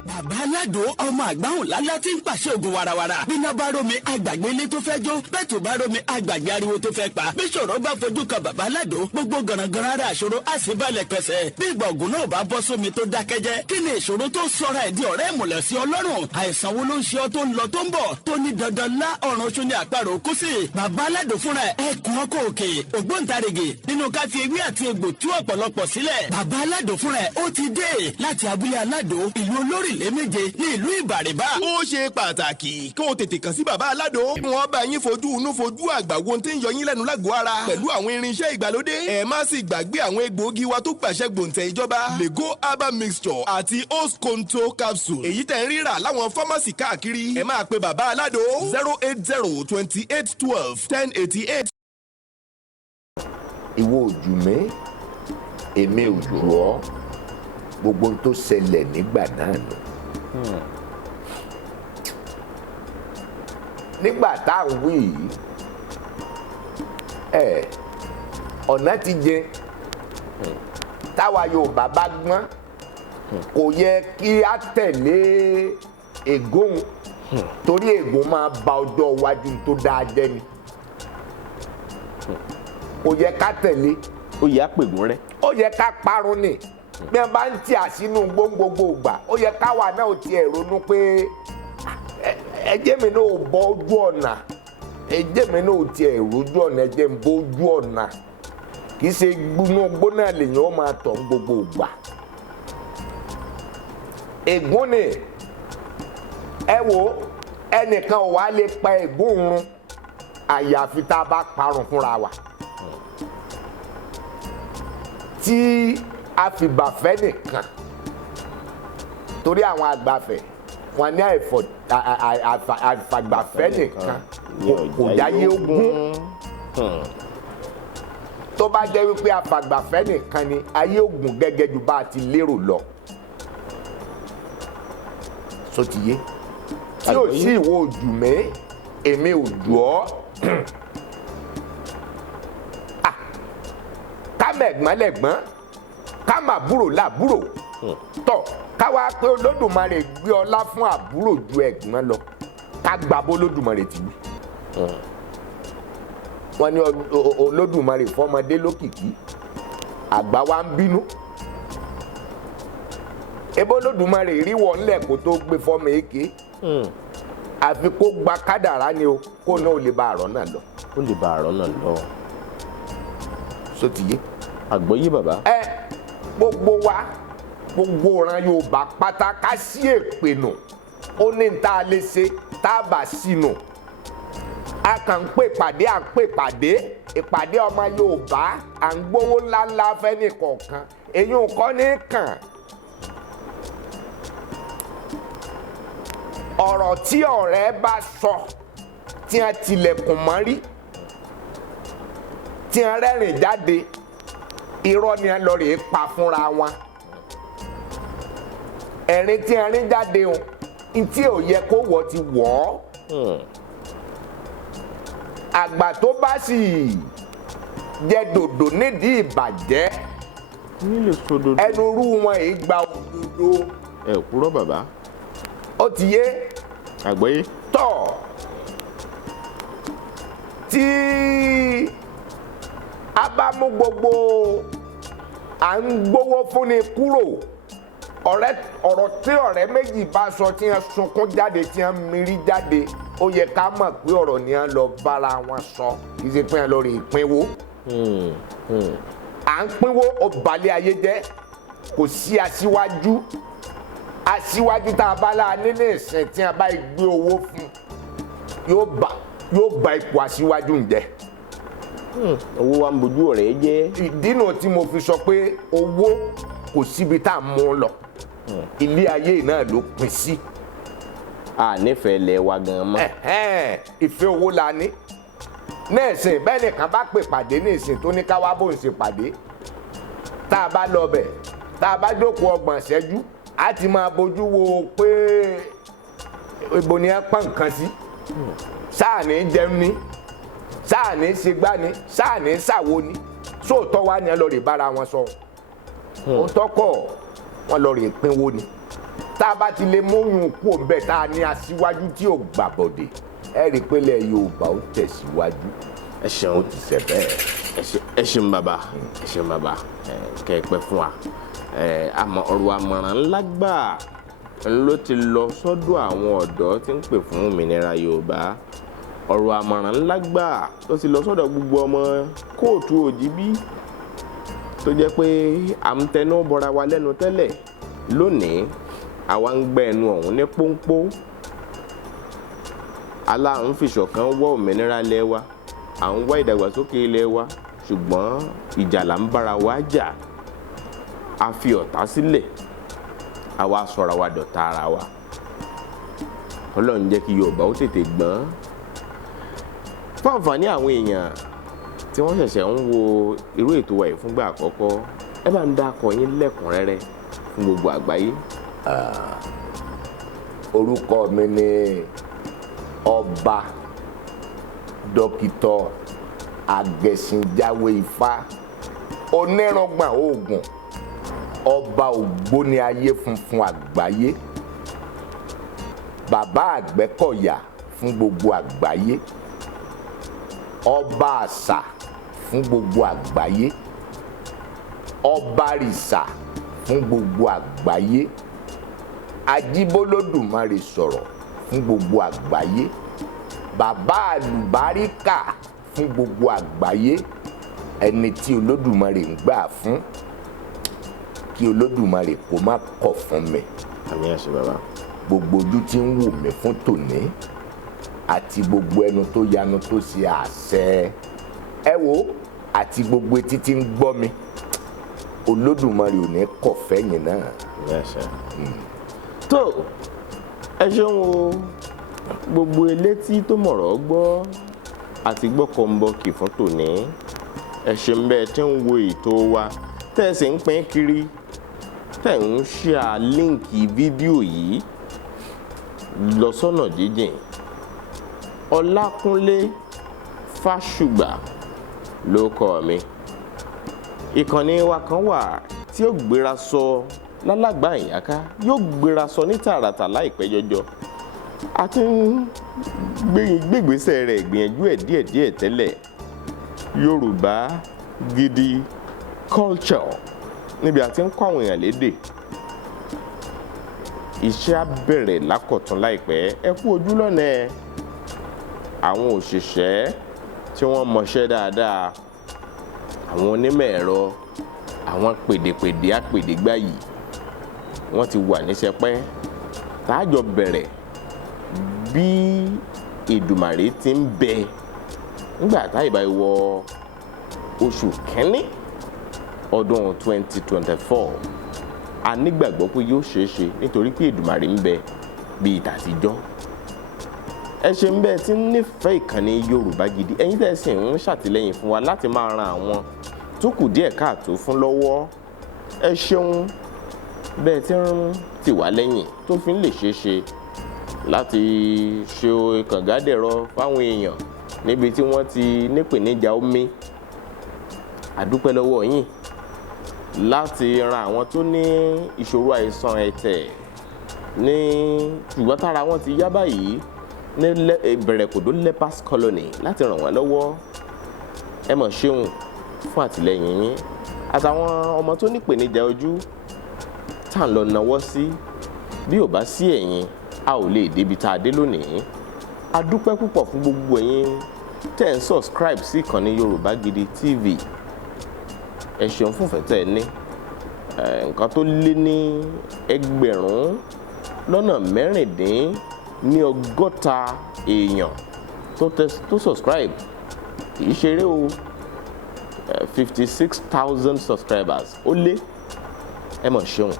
bàbá aládò ọmọ àgbáhùn lálá tí ń pàṣẹ ògùn warawara bíná bá romi àgbàgbé ilé tó fẹ́ jó bẹ́ẹ̀ tó bá romi àgbàgbé ariwo tó fẹ́ pa bí ṣòro bá fojú kan bàbá aládò gbogbo gànàgànà rẹ̀ àṣòro á sì balẹ̀ pẹ̀sẹ̀ bí ìgbà ògùn náà bá bọ́ sómi tó dákẹ́jẹ́ kí ni ìṣòro tó sọra ẹ̀ di ọ̀rẹ́ ìmùlẹ̀ sí ọlọ́run àìsàn wo ló ń ṣe ọ tó ń lọ tó ń bọ̀ tó ní dandan lá ọ̀run oṣù ní àparò kú sí bàbá aládò fúnra ẹ̀ kún ọkọ̀ òkè ògbóǹtarìgì nínú ká fi ewé àti egbò tú ọ̀pọ̀lọpọ̀ sílẹ̀ bàbá aládò fúnra ẹ̀ ó ti dé láti abúlé aládò ìlú olórílẹ̀ méje ní ìlú ìbàrìbà. ó ṣe pàtàkì kí o tètè kàn sí bàbá aládò. wọ́n bá yín fojú inú fojú àgbà wo tí ń yọ yín lẹ́nu lágọ̀ọ́ ara pẹ̀lú àwọn irinṣẹ́ ìgbàlódé. ẹ má sì gbàgbé àwọn egbòogi wa tó gbàṣẹ gbòǹtẹ̀ ìjọba lego herbal mixture àti osconto capsule. èyí tẹ̀ ń rírà láwọn fámásì káàkiri. ẹ máa pe bàbá aládò 08028121088. ìwọ ojú mi èmi ojú ọ gbogbo ohun tó ṣẹlẹ̀ nígbà náà nù. nígbà tá à ń wí yìí ọ̀nà ti jẹ táwa Yorùbá bá gbọ́n kò yẹ kí á tẹ̀lé ègún torí ègún máa ba ọjọ́ iwájú tó dáa jẹ́ ni kò yẹ ká tẹ̀lé. ó yẹ àpègùn rẹ. ó yẹ ká parun ni bí wọn bá ń tì àsínú gbogbo ìgbà ó yẹ káwa náà tiẹ̀ ronú pé ẹjẹ́ mi náà bọ́ ojú ọ̀nà ẹjẹ́ mi náà tiẹ̀ rojú ọ̀nà ẹjẹ́ mi bọ́ ojú ọ̀nà kì í ṣe gbóná lèyìn ó máa tọ̀ gbogbo ìgbà. ègún ni ẹ wo ẹnìkan ò wá lè pa ègún run àyàfi tá a bá parun fúnra wa tí àfìgbàfẹ́ nìkan torí àwọn àgbàfẹ́ wọn ní àfàgbàfẹ́ nìkan kò dáyé ogún tó bá jẹ́ wípé àfàgbàfẹ́ nìkan ni ayé ògùn gẹ́gẹ́ ju bá a ti lérò lọ sotiye tí ò sí ìwọ ojú mi èmi ò jù ọ́ ká mẹ̀gbọ́n lẹ̀gbọ́n ká mà búrò lábúrò tọ̀ ká wá pé olódùmarè gbé ọlá fún àbúrò ju ẹ̀gbọ́n lọ ká gbàbó olódùmarè tì í wọ́n ní olódùmarè fọmọdé lókìkí àgbà wa ń bínú ebo olódùmarè rí wọn ńlẹ̀ kó tó gbé fọmọ èké àfi kó gba kádàrá ni o kó náà ó lè bá àrọ́ náà lọ. ó lè bá àrọ́ náà lọ. sotiye. àgbọ́yé bàbá. gbogbo wa gbogbo ọ̀ràn Yorùbá pátá ká sí èpè nù ó ní tá a lè ṣe tá a bá sínú a kàn ń pè pàdé à ń pè pàdé ìpàdé ọmọ Yorùbá à ń gbówó ńláńlá fẹ́ni kọ̀ọ̀kan èyí ò kọ́ ní kàn ọ̀rọ̀ tí ọ̀rẹ́ bá sọ tí a tilẹ̀kùn mọ́rí tí a rẹ́rìn jáde irọ́ ni a lọ rèé pa fúnra wọn ẹ̀rín tí a rín jáde o ntí ò yẹ kó wọ́ ti wọ́ àgbà tó bá sì jẹ dòdò nídìí ìbàjẹ́ ẹnu rú wọn èyí gba òdodo. ẹ kúrò bàbá. ó ti yé. àgbọ́yé. tọ́ tí a bá mú gbogbo à ń gbówó fúnni kúrò ọ̀rọ̀ tí ọ̀rẹ́ méjì bá sọ tí wọ́n sunkún jáde tí wọ́n mírí jáde ó yẹ ká mọ̀ pé ọ̀rọ̀ ni wọ́n lọ bára wọn sọ kì í ṣe pé wọ́n lọ rí ìpínwó. à ń pínwó ọ̀bàlẹ̀ ayé jẹ́ kò sí aṣíwájú tá a bá láà nínú ìsìn tí a bá gbé owó fún yóò bá ipò aṣíwájú ń jẹ́. owó wa ń bojú ọ̀rẹ́ jẹ́. ìdí náà tí mo fi sọ pé owó kò síbi tá a mú un lọ ilé ayé náà ló pín sí. a nífẹ̀ẹ́ lẹ̀ wa gan mọ́. ìfẹ́ owó la ní ní ìsìn bẹ́ẹ̀ nìkan bá pè pàdé ní ìsìn tó ní ká wá bóun ṣe pàdé tá a bá lọ bẹ̀ tá a bá jókòó 30 ìṣẹ́jú a ti máa bójú wo pé ibo ni ẹ pọ́n nǹkan sí sáà ní jẹun ní sáà ní ṣe gbá ni sáà ní ṣàwo ni sóòótọ́ wá ni ẹ lọ rè bára wọn sọ òun tọkọ wọn lọ rè pínwó ni tá a bá ti lè móyún kú òǹbẹ tá a ní aṣíwájú tí ò gbàbọdè ẹ rí i pé ilẹ̀ Yorùbá ó tẹ̀síwájú. ẹ ṣeun ó ti ṣe bẹ́ẹ̀. ẹ ṣeun bàbá ẹ ṣeun bàbá kẹ́ ẹ pẹ́ fún wa àmọ́ ọ̀rọ̀ àmọ̀ràn ńlá gbà ló ti lọ sọ́dọ̀ àwọn ọ̀dọ́ tí ń pè fún òmìnira Yorùbá ọ̀rọ̀ àmọ̀ràn ńlá gbà ló ti lọ sọ́dọ̀ gbogbo ọmọ kóòtù òjìbí tó jẹ́ pé à ń tẹnu bọra wa lẹ́nu tẹ́lẹ̀ lónìí àwa ń gbẹ ẹnu ọ̀hún ní pọ́npọ́ aláàrùn fìṣọ̀kan wọ́ òmìnira ilẹ̀ wa à ń wá ìdàgbàsókè ilẹ̀ wa ṣùgbọ́n ìjà là ń bára wa jà a fi ọ̀tá sílẹ̀ àwa sọ̀rọ̀ wa dọ̀tá ara wa Ọlọ́run jẹ́ kí Yorùbá ó tètè gbọ́n fún àǹfààní àwọn èèyàn tí wọ́n ṣẹ̀ṣẹ̀ ń wo irú ètò wa yìí fúngbà àkọ́kọ́ ẹ bá ń dákọ̀ yín lẹ́kùnrẹ́rẹ́ fún gbogbo àgbáyé. Orúkọ mi ni Ọba Dókítà Agẹṣinjáwé Ifá onírọ̀gbọ̀n oògùn Ọba Ògbóni ayé funfun àgbáyé bàbá Àgbẹ̀kọ̀yà fún gbogbo àgbáyé ọba àṣà fún gbogbo àgbáyé ọba rìṣà fún gbogbo àgbáyé ajíbólódùmarè sọ̀rọ̀ fún gbogbo àgbáyé bàbá àlùbáríkà fún gbogbo àgbáyé ẹni tí Olódùmarè ń gbà fún kí Olódùmarè kó má kọ̀ fún mi. àmín àṣẹ bàbá. gbogbo ojú tí ń wò mí fún tòní àti gbogbo ẹnu tó yanu tó ṣe àṣẹ ẹ wo àti gbogbo etí tí ń gbọ́ mi Olódùmarè ò ní kọ̀ fẹ́yìn náà. tó ẹ ṣeun o gbogbo elétí tó mọ̀rọ̀ gbọ́ àti gbọ́ kọ́ńbọ́ọ̀kì fún tòní ẹ ṣeun bẹ́ẹ̀ tí ń wo ètò wa tẹ́ ẹ sì ń pín kiri tẹ́ ń ṣíà líǹkì fídíò yìí lọ sọ́nà jíjìn Ọlákúnlé Fásùgbà ló kọ mi ìkànnì wa kan wà tí ó gbéra sọ lálàgbà ìyáká yóò gbéra sọ ní tààràtà láìpẹ́ jọjọ àti gbégbèsè rẹ̀ gbìyànjú ẹ̀ díẹ̀díẹ̀ tẹ́lẹ̀ Yorùbá Gidi Culture níbi àti ń kọ́ àwọn èèyàn lédè iṣẹ́ á bẹ̀rẹ̀ lákọ̀tún láìpẹ́ ẹ kú ojú lọ́nà ẹ̀ àwọn òṣìṣẹ́ tí wọ́n mọṣẹ́ dáadáa àwọn onímọ̀ ẹ̀rọ àwọn pèdèpèdè àpèdègbà yìí wọ́n ti wà níṣẹ́pẹ́ táàjọ bẹ̀rẹ̀ bí Èdùmàrè ti ń bẹ nígbà táyì bá wọ oṣù kínní ọdún 2024 a nígbàgbọ́ pé yóò ṣeé ṣe nítorí pé Èdùmàrè ń bẹ bí ìtàtijọ́ ẹ ṣe ń bẹ́ẹ̀ tí ń nífẹ̀ẹ́ ìkànnì Yorùbá Gidi ẹ̀yin tẹ́ sì ń ṣàtìlẹ́yìn fún wa láti máa ran àwọn tó kù díẹ̀ káàtó fún lọ́wọ́ ẹ ṣeun bẹ́ẹ̀ tí ń tì wá lẹ́yìn tó fi ń lè ṣeé ṣe láti ṣe kàngádẹ̀rọ fáwọn èèyàn níbi tí wọ́n ti nípèníjà omi àdúpẹ́ lọ́wọ́ yín láti ran àwọn tó ní ìṣòro àìsàn ẹ̀tẹ̀ ní ṣùgbọ́n tára wọn ti yá báyìí ní Ìbẹ̀rẹ̀kòdó lepers colony láti ràn wọ́n lọ́wọ́ ẹ mọ̀ ṣeun fún àtìlẹ́yìn yín àtàwọn ọmọ tó nípèníjà ojú tá à ń lọ nawọ́ sí bí ò bá sí ẹ̀yin a ò lè débi tá a dé lónìí a dúpẹ́ púpọ̀ fún gbogbo ẹ̀yin tẹ́ ń subscribe sí ìkànnì Yorùbá Gidi TV ẹ ṣeun fún ìfẹ́ tẹ́ ẹ ní nǹkan tó lé ní ẹgbẹ̀rún lọ́nà mẹ́rìndín ọgọ́ta èèyàn tó subscribe kìí ṣeré o 56,000 subscribers ó lé ẹ mọ̀ ṣeun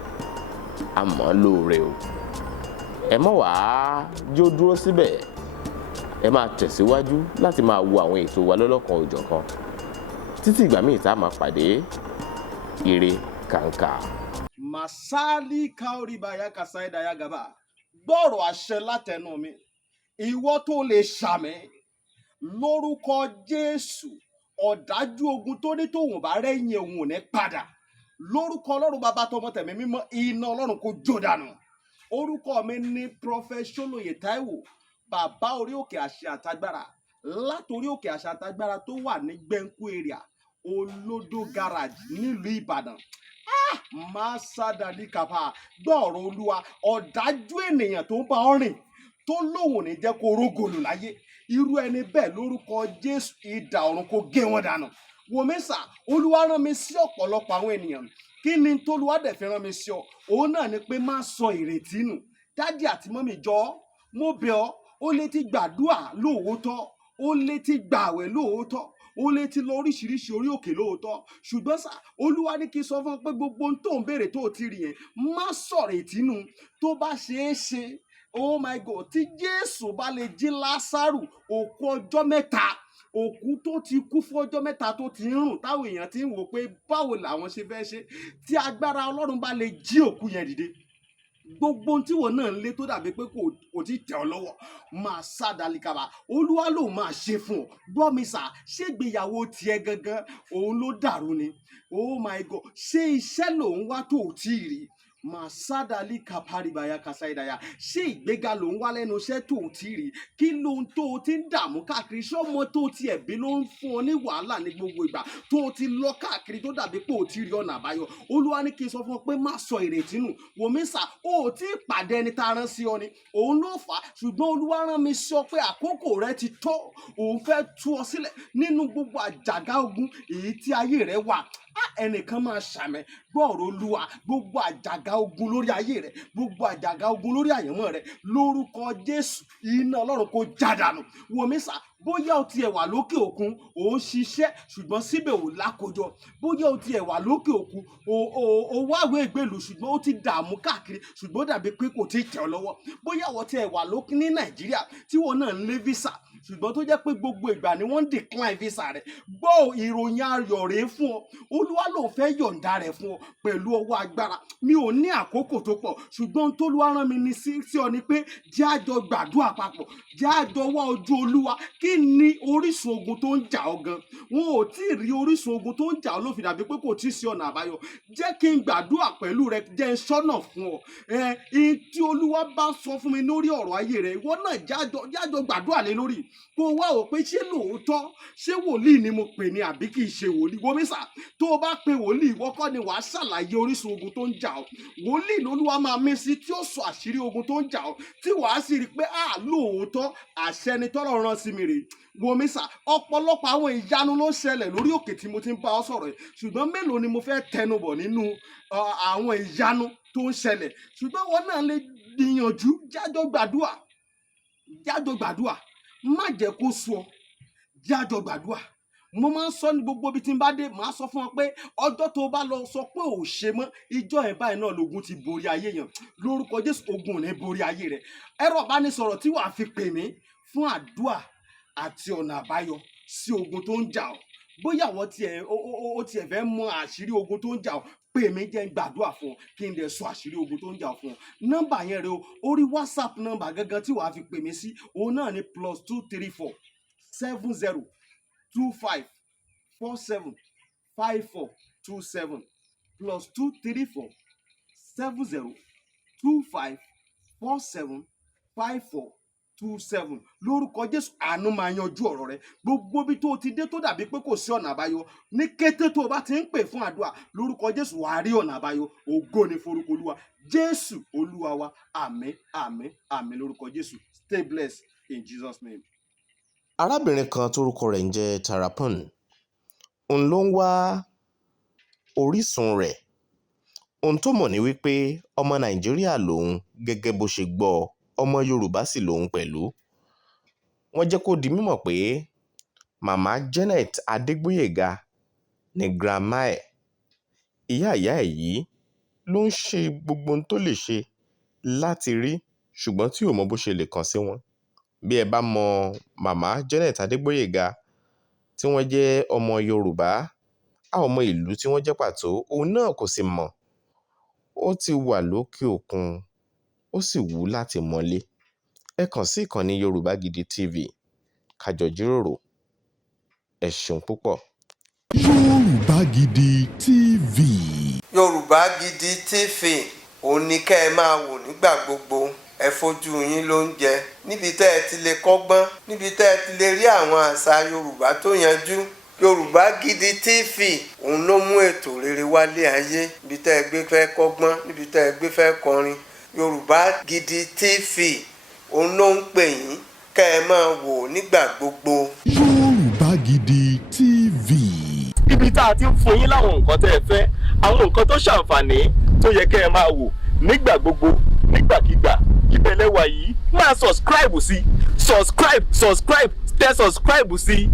àmọ́ lóore o ẹ mọ̀ wá jó dúró síbẹ̀ ẹ máa tẹ̀síwájú láti máa wo àwọn ètò wa lọ́lọ́kan òjọ̀kan títí ìgbà míì tá a máa pàdé ire kàǹkà. Masali kaoribaya kasaida ya gaba gbọ́rọ̀ àṣẹ látẹnu mi ìwọ tó lè ṣàmì lórúkọ Jésù. Ọ̀dájú ogun tó ní tòun bá rẹ́yìn òun ò ní padà. Lórúkọ Ọlọ́run bàbá tọmọ tẹ̀mí mímọ́, iná Ọlọ́run kó jó dànù. Orúkọ mi ní Prophet Ṣólóyè Táíwò, bàbá orí òkè àṣẹ àtagbára, látòrí òkè àṣẹ àtagbára tó wà ní Gbẹ́ńkú area, Olódó garage nílùú Ìbàdàn. Máa sádàdí kàfà gbọ́ọ̀rọ̀ Olúwa. Ọ̀dájú ènìyàn tó ń bá ọ rìn tó lóun ò ní jẹ́ kó rógòlù láyé, irú ẹni bẹ́ẹ̀ lórúkọ Jésù idà ọ̀run kó gé wọn dànù. Wòmísà, Olúwa rán mi sí ọ̀pọ̀lọpọ̀ àwọn ènìyàn. Kí ni t'Olúwa dẹ̀ fi rán mi sí ọ? Òun náà ni pé má sọ ìrètí nù. Dádì àti mọ́mì jọ̀ọ́, mo bẹ̀ ọ́, ó lè ti gbàdúrà lóòótọ́, ó lè ti gbààwẹ̀ lóòótọ́, ó lè ti lọ oríṣiríṣi orí òkè lóòótọ́, ṣùgbọ́n sà, Olúwa ní kí n sọ fún ọ pé gbogbo ohun tó ń béèrè tó ti rí yẹn, má sọ̀rọ̀ ìtínú. Tó bá ṣeé ṣe, oh my God, tí Jésù bá lè jí Lásárù, òkú ọjọ́ mẹ́ta, òkú tó ti kú fún ọjọ́ mẹ́ta tó ti ń rùn, táwọn èèyàn ti ń wò pé báwo làwọn ṣe fẹ́ ṣe, tí agbára Ọlọ́run bá lè jí òkú yẹn dìde, gbogbo ohun tí wọn náà ń lé tó dàbí pé kò tí tẹ̀ ọ́ lọ́wọ́, máa sá dalikaba. Olúwa ló máa ṣe fún ọ. Gbọ́ mi sà, ṣé ìgbéyàwó tiẹ̀ gangan òun ló dàrú ni? Oh my God, ṣé iṣẹ́ lòun wá tó ò tí ì rí? Màsádàlì kàpárìbàyà kàsáìdàyà, ṣé ìgbéga ló ń wá lẹ́nu iṣẹ́ tó ò tí ì rí? Kí ló ń tó o ti ń dààmú káàkiri? Ṣé ọmọ tó ti ẹ̀bí ló ń fún ọ ní wàhálà ní gbogbo ìgbà tó o ti lọ káàkiri tó dàbí pé o ti rí ọ̀nà àbáyọ? Olúwa ní kí n sọ fún ọ pé má sọ ìrètí nù. Wòmísà, o ò tí ì pàdé ẹni tá a rán sí ọ ni, òun ló fà á, ṣùgbọ́n Olúwa rán mi sọ pé àkókò rẹ ti tó, òun fẹ́ tú ọ sílẹ̀ nínú gbogbo àjàgà ogun èyí tí ayé rẹ wà. Ẹnìkan máa ṣàmẹ gbọ́ọ̀rọ̀ Olúwa, gbogbo àjàgà ogun lórí ayé rẹ, gbogbo àjàgà ogun lórí àyànmọ́ rẹ, lórúkọ Jésù iná Ọlọ́run kó jádànù. Wòmísà, bóyá o tiẹ̀ wà lókè òkun, ò ń ṣiṣẹ́ ṣùgbọ́n síbẹ̀ ò lákojọ. Bóyá o tiẹ̀ wà lókè òkun, o wáwé ìgbèlú ṣùgbọ́n ó ti dààmú káàkiri ṣùgbọ́n dàbí pé kò tí ì tẹ̀ ọ́ lọ́wọ́. Bóyá o tiẹ̀ wà lókè ní Nàìjíríà tí wọn náà ń lé visa ṣùgbọ́n tó jẹ́ pé gbogbo ìgbà ni wọ́n ń decline visa rẹ̀. Gbọ́ ìròyìn ayọ̀ rèé fún ọ. Olúwa ló fẹ́ yọ̀ǹda rẹ̀ fún ọ pẹ̀lú ọwọ́ agbára. Mi ò ní àkókò tó pọ̀ ṣùgbọ́n t'Olúwa rán mi ní sí ọ ni pé jẹ́ a jọ gbàdúrà papọ̀, jẹ́ a jọ wá ojú Olúwa. Kí ni orísun ogun tó ń jà ọ́ gan? Wọn ò tí ì rí orísun ogun tó ń jà ọ́ ló fi dàbí pé kò tí ì sí ọ̀nà àbáyọ. Jẹ́ kí n gbàdúrà pẹ̀lú rẹ, jẹ́ n ṣọ́nà fún ọ. Tí Olúwa bá sọ fún mi lórí ọ̀rọ̀ ayé rẹ, ìwọ náà jẹ́ a jọ gbàdúrà lé lórí. Kó wá wò pé ṣé lóòótọ́, ṣé wòlíì ni mo pè ní àbí kì í ṣe wòlíì? Wòmísà, tó o bá pe wòlíì, ìwọ kọ́ ni wàá ṣàlàyé orísun ogun tó ń jà ọ́. Wòlíì l'Olúwa máa mí sí tí ó sọ àṣírí ogun tó ń jà ọ́, tí wàá sì rí i pé lóòótọ́ àṣẹ ni t'Ọlọ́run rán sí mi rèé. Wòmísà, ọ̀pọ̀lọpọ̀ àwọn ìyanu ló ń ṣẹlẹ̀ lórí òkè tí mo ti ń bá ọ sọ̀rọ̀ yìí, ṣùgbọ́n mélòó ni mo fẹ́ tẹnubọ̀ nínú àwọn ìyanu tó ń ṣẹlẹ̀? Ṣùgbọ́n wọn náà lè gbìyànjú, jájọ gbàdúrà, má jẹ́ kó sú ọ, jájọ gbàdúrà. Mo máa ń sọ ní gbogbo ibi tí n bá dé, màá sọ fún ọ pé ọjọ́ tó bá lọ sọ pé ò ṣe mọ́, ìjọ ẹ̀ báyìí náà lógun ti borí ayé yẹn. Lórúkọ Jésù, ogun ò ní borí ayé rẹ. Ẹ̀rọ ìbánisọ̀rọ̀ tí wàá fi pè mí fún àdúrà àti ọ̀nà àbáyọ sí ogun tó ń jà ọ́. Bóyá àwọn tiẹ̀ fẹ́ mọ àṣírí ogun tó ń jà ọ́, pè mí jẹ́ n gbàdúrà fún ọ kí n dẹ̀ sọ àṣírí ogun tó ń jà ọ́ fún ọ. Nọ́mbà yẹn rẹ o, orí WhatsApp nọ́mbà gangan tí wàá fi pè mí sí, òun náà ni +234 70 25 47 54 27 +234 70 25 47 54 27. Lórúkọ Jésù, àánú máa yanjú ọ̀rọ̀ rẹ. Gbogbo bí tó ti dé tó dàbí pé kò sí ọ̀nà àbáyọ, ní kété tó o bá ti ń pè fún àdúrà, lórúkọ Jésù wàá rí ọ̀nà àbáyọ. Ògo ni forúkọ Olúwa. Jésù Olúwa wa. Àmín, àmín, àmín lórúkọ Jésù. Stay blessed in Jesus' name. Arábìnrin kan tórúkọ rẹ̀ ń jẹ́ Tarnishing, òun ló ń wá orísun rẹ̀. Ohun tó mọ̀ ní wípé ọmọ Nàìjíríà lòun, gẹ́gẹ́ bó ṣe gbọ́, ọmọ Yorùbá sì lòun pẹ̀lú. Wọ́n jẹ́ kó di mímọ̀ pé màmá Janet Adégbóyèga ni grandma ẹ̀. Ìyá ẹ̀ yìí ló ń ṣe gbogbo ohun tó lè ṣe láti rí, ṣùgbọ́n tí ò mọ bó ṣe lè kàn sí wọn. Bí ẹ bá mọ màmá Janet Adégbóyèga tí wọ́n jẹ́ ọmọ Yorùbá, a ò mọ ìlú tí wọ́n jẹ́ pàtó, òun náà kò sì mọ̀. Ó ti wà lókè òkun, ó sì wù láti mọ̀lé. Ẹ kàn sí ìkànnì Yorùbá Gidi TV ká jọ jíròrò. Ẹ ṣeun púpọ̀. Yorùbá Gidi TV. Yorùbá Gidi TV òun ni kẹ́ ẹ máa wò nígbà gbogbo. Ẹ fojú yín ló ń jẹ níbi tẹ́ ẹ ti lè kọ́gbọ́n, níbi tẹ́ ẹ ti lè rí àwọn àṣà Yorùbá tó yanjú. Yorùbá Gidi TV òun ló mú ètò rere wálé ayé, níbi tẹ́ ẹ gbé fẹ́ kọ́gbọ́n, níbi tẹ́ ẹ gbé fẹ́ kọrin. Yorùbá Gidi TV òun ló ń pè yín kẹ́ ẹ máa wò nígbà gbogbo. Yorùbá Gidi TV. Ibi tá a ti ń fún yín láwọn nǹkan tẹ́ ẹ fẹ́, àwọn nǹkan tó ṣàǹfààní tó yẹ kẹ́ ẹ máa wò nígbà gbogbo, nígbàkigbà. Ìbẹ̀lẹ̀ wà yìí máa subscribe sí, tẹ subscribe sí.